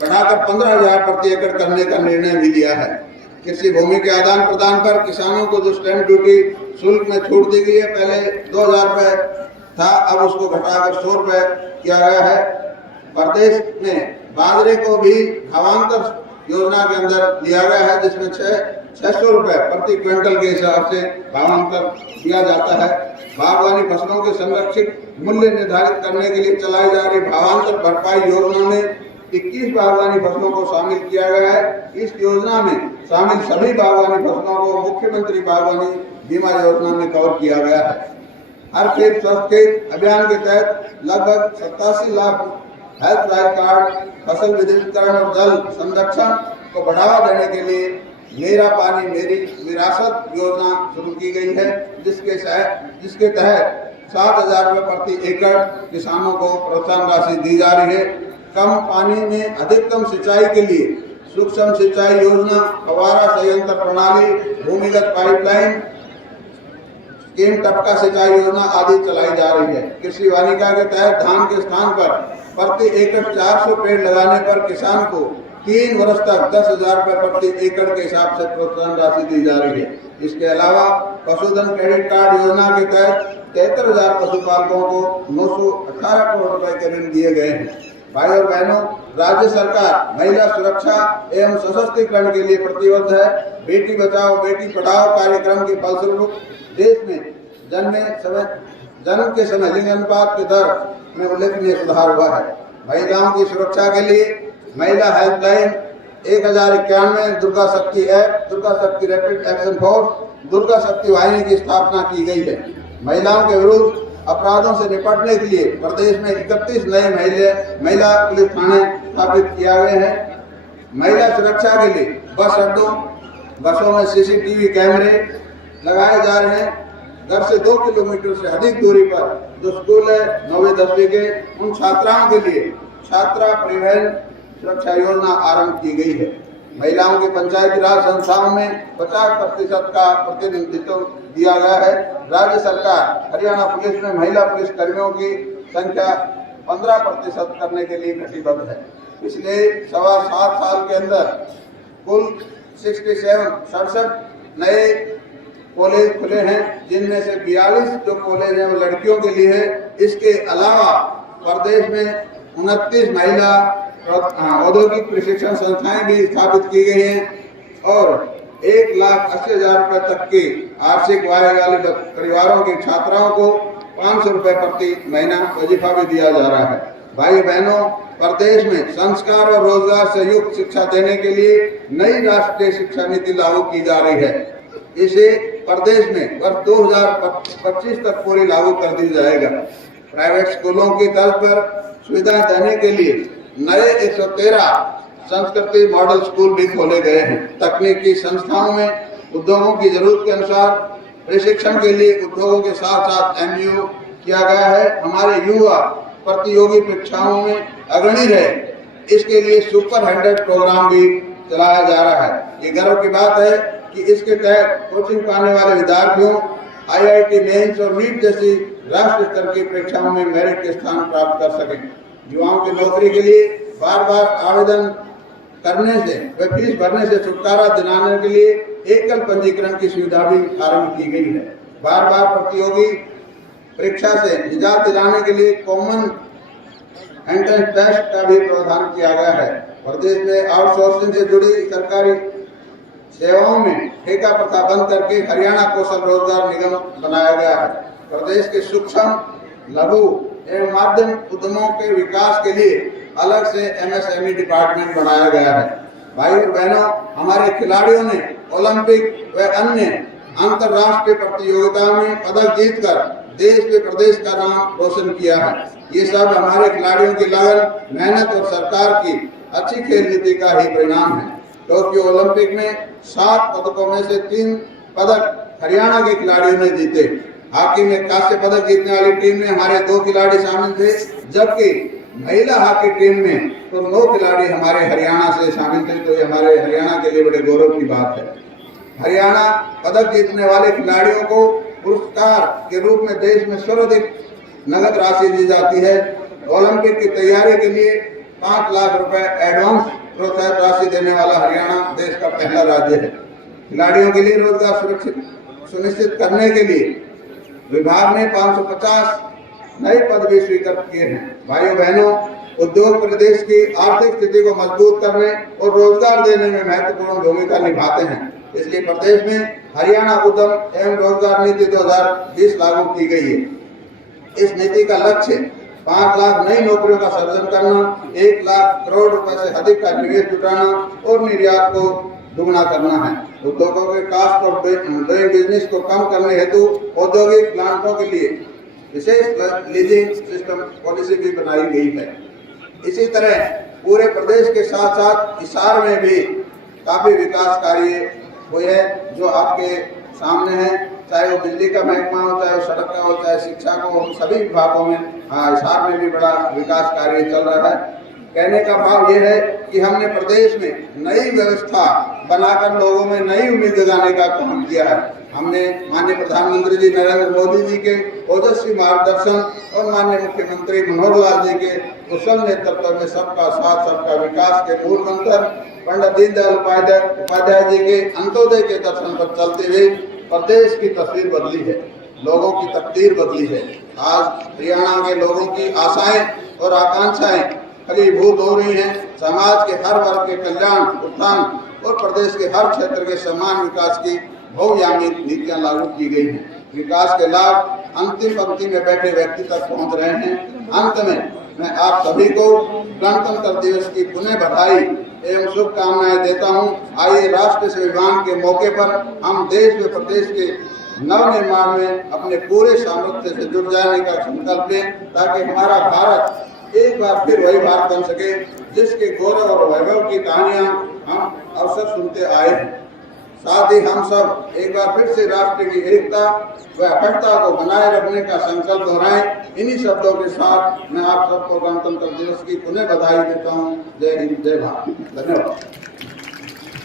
बढ़ाकर 15,000 प्रति एकड़ करने का निर्णय भी लिया है। कृषि भूमि के आदान प्रदान पर किसानों को जो स्टैंप ड्यूटी शुल्क में छूट दी गई है, पहले 2,000 रुपए था, अब उसको घटाकर 100 रुपए किया गया है। प्रदेश में बाजरे को भी भावांतर योजना के अंदर लिया गया है, जिसमें 600 रुपए प्रति क्विंटल के हिसाब से भावांतर दिया जाता है। बागवानी फसलों के संरक्षित मूल्य निर्धारित करने के लिए चलाई जा रही भावांतर भरपाई योजना में 21 बागवानी फसलों को शामिल किया गया है। इस योजना में शामिल सभी बागवानी फसलों को मुख्यमंत्री बागवानी बीमा योजना में कवर किया गया है। हर खेत स्वस्थ खेत अभियान के तहत लगभग 87 लाख हेल्थ लाइफ कार्ड, फसल विद्युतीकरण और जल संरक्षण को बढ़ावा देने के लिए मेरा पानी मेरी विरासत योजना शुरू की गई है, जिसके तहत 7,000 रुपए प्रति एकड़ किसानों को प्रोत्साहन राशि दी जा रही है। कम पानी में अधिकतम सिंचाई के लिए सूक्ष्म सिंचाई योजना, फव्वारा संयंत्र प्रणाली, भूमिगत पाइपलाइन स्कीम, टपका सिंचाई योजना आदि चलाई जा रही है। कृषि वानिका के तहत धान के स्थान पर प्रति एकड़ 400 पेड़ लगाने पर किसान को 3 वर्ष तक 10,000 रुपए प्रति एकड़ के हिसाब से प्रोत्साहन राशि दी जा रही है। इसके अलावा पशुधन क्रेडिट कार्ड योजना के तहत 73,000 पशुपालकों को 918 करोड़ रुपए के ऋण दिए गए हैं। भाई और बहनों, राज्य सरकार महिला सुरक्षा एवं सशक्तिकरण के लिए प्रतिबद्ध है। बेटी बचाओ बेटी पढ़ाओ कार्यक्रम के फलस्वरूप देश में जन्म के समय लिंग अनुपात के दर में उल्लेखनीय सुधार हुआ है। महिलाओं की सुरक्षा के लिए महिला हेल्पलाइन 1091, दुर्गा शक्ति ऐप, दुर्गा शक्ति रैपिड एक्शन फोर्स, दुर्गा शक्ति वाहिनी की स्थापना की गई है। महिलाओं के विरुद्ध अपराधों से निपटने के लिए प्रदेश में 31 नए महिला पुलिस थाने स्थापित किए गए हैं। महिला सुरक्षा के लिए बस अड्डों बसों में सीसीटीवी कैमरे लगाए जा रहे हैं। घर से 2 किलोमीटर से अधिक दूरी पर जो स्कूल है 9वीं 10वीं के, उन छात्राओं के लिए छात्रा परिवहन सुरक्षा योजना आरंभ की गई है। महिलाओं की पंचायती राज संस्थाओं में 50% का प्रतिनिधित्व दिया गया है। राज्य सरकार हरियाणा पुलिस में महिला पुलिस कर्मियों की संख्या 15% करने के लिए कटिबद्ध है। पिछले 7.25 साल के अंदर कुल 67 नए कॉलेज खुले हैं, जिनमें से 42 जो कॉलेज हैं वो लड़कियों के लिए है। इसके अलावा प्रदेश में 29 महिला औद्योगिक प्रशिक्षण संस्थाएं भी स्थापित की गई हैं और 1,80,000 रुपए तक की आर्थिक आय वाले परिवारों की छात्राओं को 500 रुपए प्रति महीना वजीफा भी दिया जा रहा है। भाई बहनों, प्रदेश में संस्कार और रोजगार से युक्त शिक्षा देने के लिए नई राष्ट्रीय शिक्षा नीति लागू की जा रही है। इसे प्रदेश में वर्ष 2025 तक पूरी लागू कर दी जाएगा। प्राइवेट स्कूलों की तर्ज पर सुविधा देने के लिए नए 113 संस्कृति मॉडल स्कूल भी खोले गए हैं। तकनीकी संस्थाओं में उद्योगों की जरूरत के अनुसार प्रशिक्षण के लिए उद्योगों के साथ साथ MBA किया गया है। हमारे युवा प्रतियोगी परीक्षाओं में अग्रणी रहे, इसके लिए सुपर 100 प्रोग्राम भी चलाया जा रहा है। ये गर्व की बात है कि इसके तहत कोचिंग पाने वाले विद्यार्थियों IIT मेंस और नीट जैसी राष्ट्रीय स्तर की परीक्षाओं में मेरिट के स्थान प्राप्त कर सकें। युवाओं की नौकरी के लिए बार-बार आवेदन करने से व फीस भरने से छुटकारा दिलाने के लिए एकल पंजीकरण की सुविधा भी आरंभ की गई है। बार-बार प्रतियोगी परीक्षा से निजात दिलाने के लिए कॉमन एंट्रेंस टेस्ट का भी प्रावधान किया गया है। प्रदेश में आउटसोर्सिंग से जुड़ी सरकारी सेवाओं में ठेका प्रथा बंद करके हरियाणा कौशल रोजगार निगम बनाया गया है। प्रदेश के सूक्ष्म, लघु एवं माध्यम उद्यमों के विकास के लिए अलग से MSME डिपार्टमेंट बनाया गया है। भाई और बहनों, हमारे खिलाड़ियों ने ओलंपिक व अन्य अंतर्राष्ट्रीय प्रतियोगिताओं में पदक जीतकर देश व प्रदेश का नाम रोशन किया है। ये सब हमारे खिलाड़ियों की लगन, मेहनत और सरकार की अच्छी खेल नीति का ही परिणाम है। टोक्यो ओलंपिक में 7 पदकों में से 3 पदक हरियाणा के खिलाड़ियों ने जीते। हॉकी में कांस्य पदक जीतने वाली टीम में हमारे 2 खिलाड़ी शामिल थे, जबकि महिला हॉकी टीम में तो 9 खिलाड़ी हमारे हरियाणा से शामिल थे। तो ये हमारे हरियाणा के लिए बड़े गौरव की बात है। हरियाणा पदक जीतने वाले खिलाड़ियों को पुरस्कार के रूप में देश में सर्वाधिक नगद राशि दी जाती है। ओलंपिक की तैयारी के लिए 5 लाख रुपए एडवांस प्रोत्साहन राशि देने वाला हरियाणा देश का पहला राज्य है। खिलाड़ियों के लिए रोजगार सुनिश्चित करने के लिए विभाग ने 550 नए पद भी स्वीकृत किए हैं। भाइयों बहनों, उद्योग प्रदेश की आर्थिक स्थिति को मजबूत करने और रोजगार देने में महत्वपूर्ण भूमिका निभाते हैं। इसलिए प्रदेश में हरियाणा उद्यम एवं रोजगार नीति 2020 लागू की गई है। इस नीति का लक्ष्य 5 लाख नई नौकरियों का सृजन करना, 1 लाख करोड़ रुपए से अधिक का निवेश जुटाना और निर्यात को दुगना करना है। उद्योगों के कास्ट और डूइंग बिजनेस को कम करने हेतु औद्योगिक प्लांटों के लिए विशेष लीजिंग सिस्टम पॉलिसी भी बनाई गई है। इसी तरह पूरे प्रदेश के साथ साथ हिसार में भी काफी विकास कार्य हुए हैं, जो आपके सामने है। चाहे वो बिजली का महकमा हो, चाहे वो सड़क का हो, चाहे शिक्षा का हो, सभी विभागों में हिसार में भी बड़ा विकास कार्य चल रहा है। कहने का भाव ये है कि हमने प्रदेश में नई व्यवस्था बनाकर लोगों में नई उम्मीद जगाने का काम किया है। हमने माननीय प्रधानमंत्री जी नरेंद्र मोदी जी के ओजस्वी मार्गदर्शन और माननीय मुख्यमंत्री मनोहर लाल जी के कुशल नेतृत्व में सबका साथ सबका विकास के मूल मंत्र पंडित दीनदयाल उपाध्याय जी के अंत्योदय के दर्शन पर चलते हुए प्रदेश की तस्वीर बदली है, लोगों की तकदीर बदली है। आज हरियाणा के लोगों की आशाएं और आकांक्षाएं फलीभूत हो रही हैं। समाज के हर वर्ग के कल्याण, उत्थान और प्रदेश के हर क्षेत्र के समान विकास की बहुआयामी नीतियां लागू की गई हैं। विकास के लाभ अंतिम पंक्ति में बैठे व्यक्ति तक पहुंच रहे हैं। अंत में मैं आप सभी को गणतंत्र दिवस की पुनः बधाई एवं शुभकामनाएं देता हूं। आइए राष्ट्र स्वाभिमान के मौके पर हम देश व प्रदेश के नव निर्माण में अपने पूरे सामर्थ्य से जुट जाने का संकल्प लें, ताकि हमारा भारत एक बार फिर वही भारत बन सके जिसके गौरव और वैभव की कहानियां हम अवसर सुनते आए हैं। साथ ही हम सब एक बार फिर से राष्ट्र की एकता व अखंडता को बनाए रखने का संकल्प दोहराएं। इन्हीं शब्दों के साथ मैं आप सबको गणतंत्र दिवस की पुनः बधाई देता हूं। जय हिंद, जय भारत। धन्यवाद।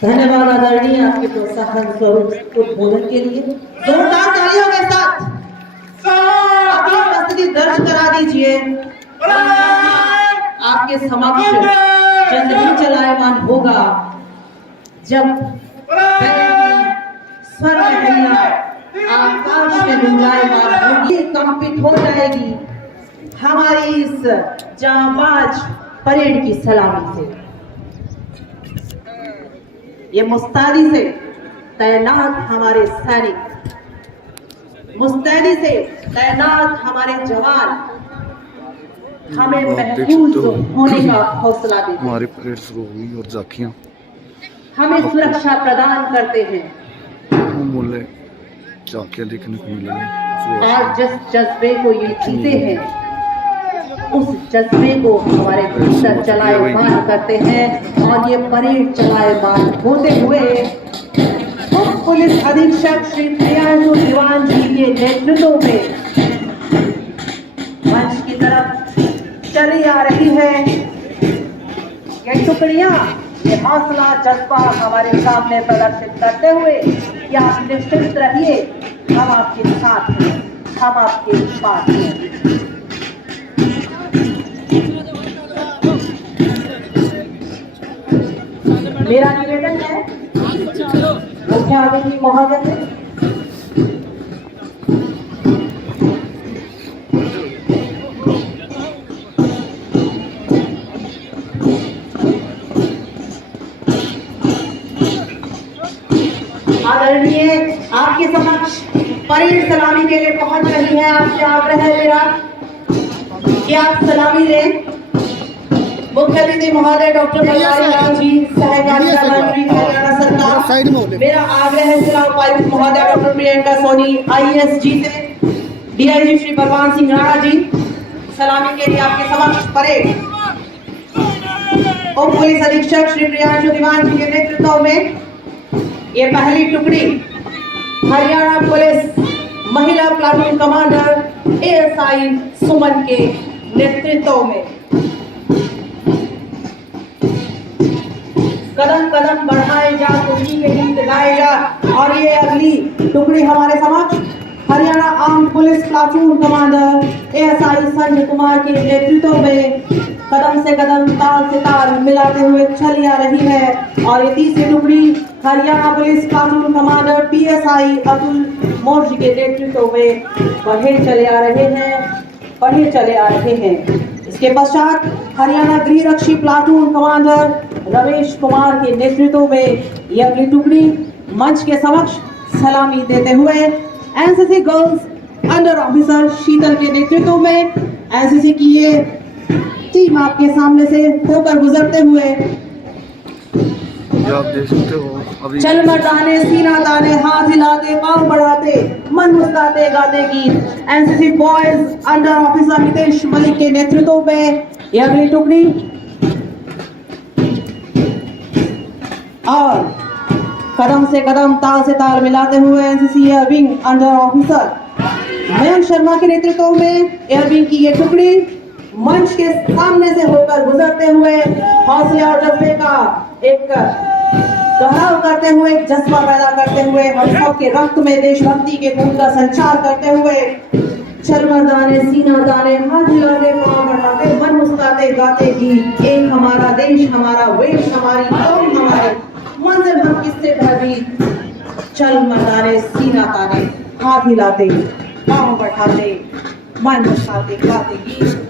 धन्यवाद आदरणीय आपके प्रोत्साहन स्वरूप उद्बोधन के लिए। जोरदार तालियों के साथ अपनी उपस्थिति दर्ज करा दीजिए। आपके समक्ष जल्द ही चलायमान होगा जब स्वर लहरियां आकाश में गुंजायमान होगी, कंपित हो जाएगी हमारी इस जांबाज परेड की सलामी से। ये मुस्तैदी से तैनात हमारे सैनिक, मुस्तैदी से तैनात हमारे जवान हमें महफूज होने का हौसला देते हैं। हमारी परेड शुरू हुई और झांकियां हमें सुरक्षा प्रदान करते हैं मूल्य झांकियां देखने को मिलेंगी। और जिस जज्बे को ये जीते हैं उस जज्बे को हमारे भीतर चलायमान करते हैं। और ये परेड चलायमान होते हुए उप पुलिस अधीक्षक श्री प्रियांशु दीवान जी के नेतृत्व में मंच की तरफ चली आ रही है ये टुकड़ियां, ये हौसला जज्बा हमारे सामने प्रदर्शित करते हुए कि आप निश्चित रहिए, हम आपके साथ हैं, हम आपके पास हैं। मेरा निवेदन है मुख्य अतिथि महोदय से आदरणीय आपके समक्ष परेड सलामी के लिए पहुंच रही है। आपसे आग्रह है मेरा कि आप सलामी लें। मुख्य अतिथि महोदय डॉक्टर बनवारी लाल जी, सहकारिता मंत्री हरियाणा सरकार। मेरा आग्रह है जिला उपायुक्त महोदय डॉक्टर प्रियंका सोनी IAS जी से, DIG श्री भगवान सिंह राणा जी, सलामी के लिए आपके समक्ष परेड उप पुलिस अधीक्षक श्री प्रियांशु दीवान जी के नेतृत्व में ये पहली टुकड़ी हरियाणा पुलिस महिला प्लाटून कमांडर ASI सुमन के नेतृत्व में कदम कदम बढ़ाए जा, खुशी के गीत गाए जा। और ये अगली टुकड़ी हमारे समक्ष Haryana arm police platoon commander ASI Sanjay Kumar के नेतृत्व में कदम से कदम ताल से ताल मिलाते हुए चली आ रही है। और ये तीसरी टुकड़ी Haryana police platoon commander PSI Atul Maurya के नेतृत्व में बढ़े चले आ रहे हैं। इसके पश्चात हरियाणा गृह रक्षी प्लाटून कमांडर रमेश कुमार के नेतृत्व में यह अगली टुकड़ी मंच के समक्ष सलामी देते हुए NCC गर्ल्स अंडर ऑफिसर शीतल के नेतृत्व में NCC की ये टीम आपके सामने से होकर गुजरते हुए आप देख सकते हो अभी चल मर्दाने, सीना ताने, हाथ हिलाते, पांव बढ़ाते, मन मुस्कुराते गाते गीत NCC boys under officer Nitesh Malik के नेतृत्व में यह अगली टुकड़ी और कदम से कदम ताल से ताल मिलाते हुए NCC air wing under officer Mayank Sharma के नेतृत्व में एयर विंग की ये टुकड़ी मंच के सामने से होकर गुजरते हुए हौसले और जज्बे का एक दोहराव करते हुए, जज्बा पैदा करते हुए, हम सबके रक्त में देशभक्ति के खून का संचार करते हुए चल मर्दाने, सीना ताने, हाथ हिलाते, पांव बढ़ाते, मन मुस्कुराते गाते गीत एक हमारा देश, हमारा वेश, हमारी कौम, हमारे मंजिल हम किससे भयभीत। चल मर्दाने, सीना ताने, हाथ हिलाते, पांव बढ़ाते, मन मुस्कुराते गाते गीत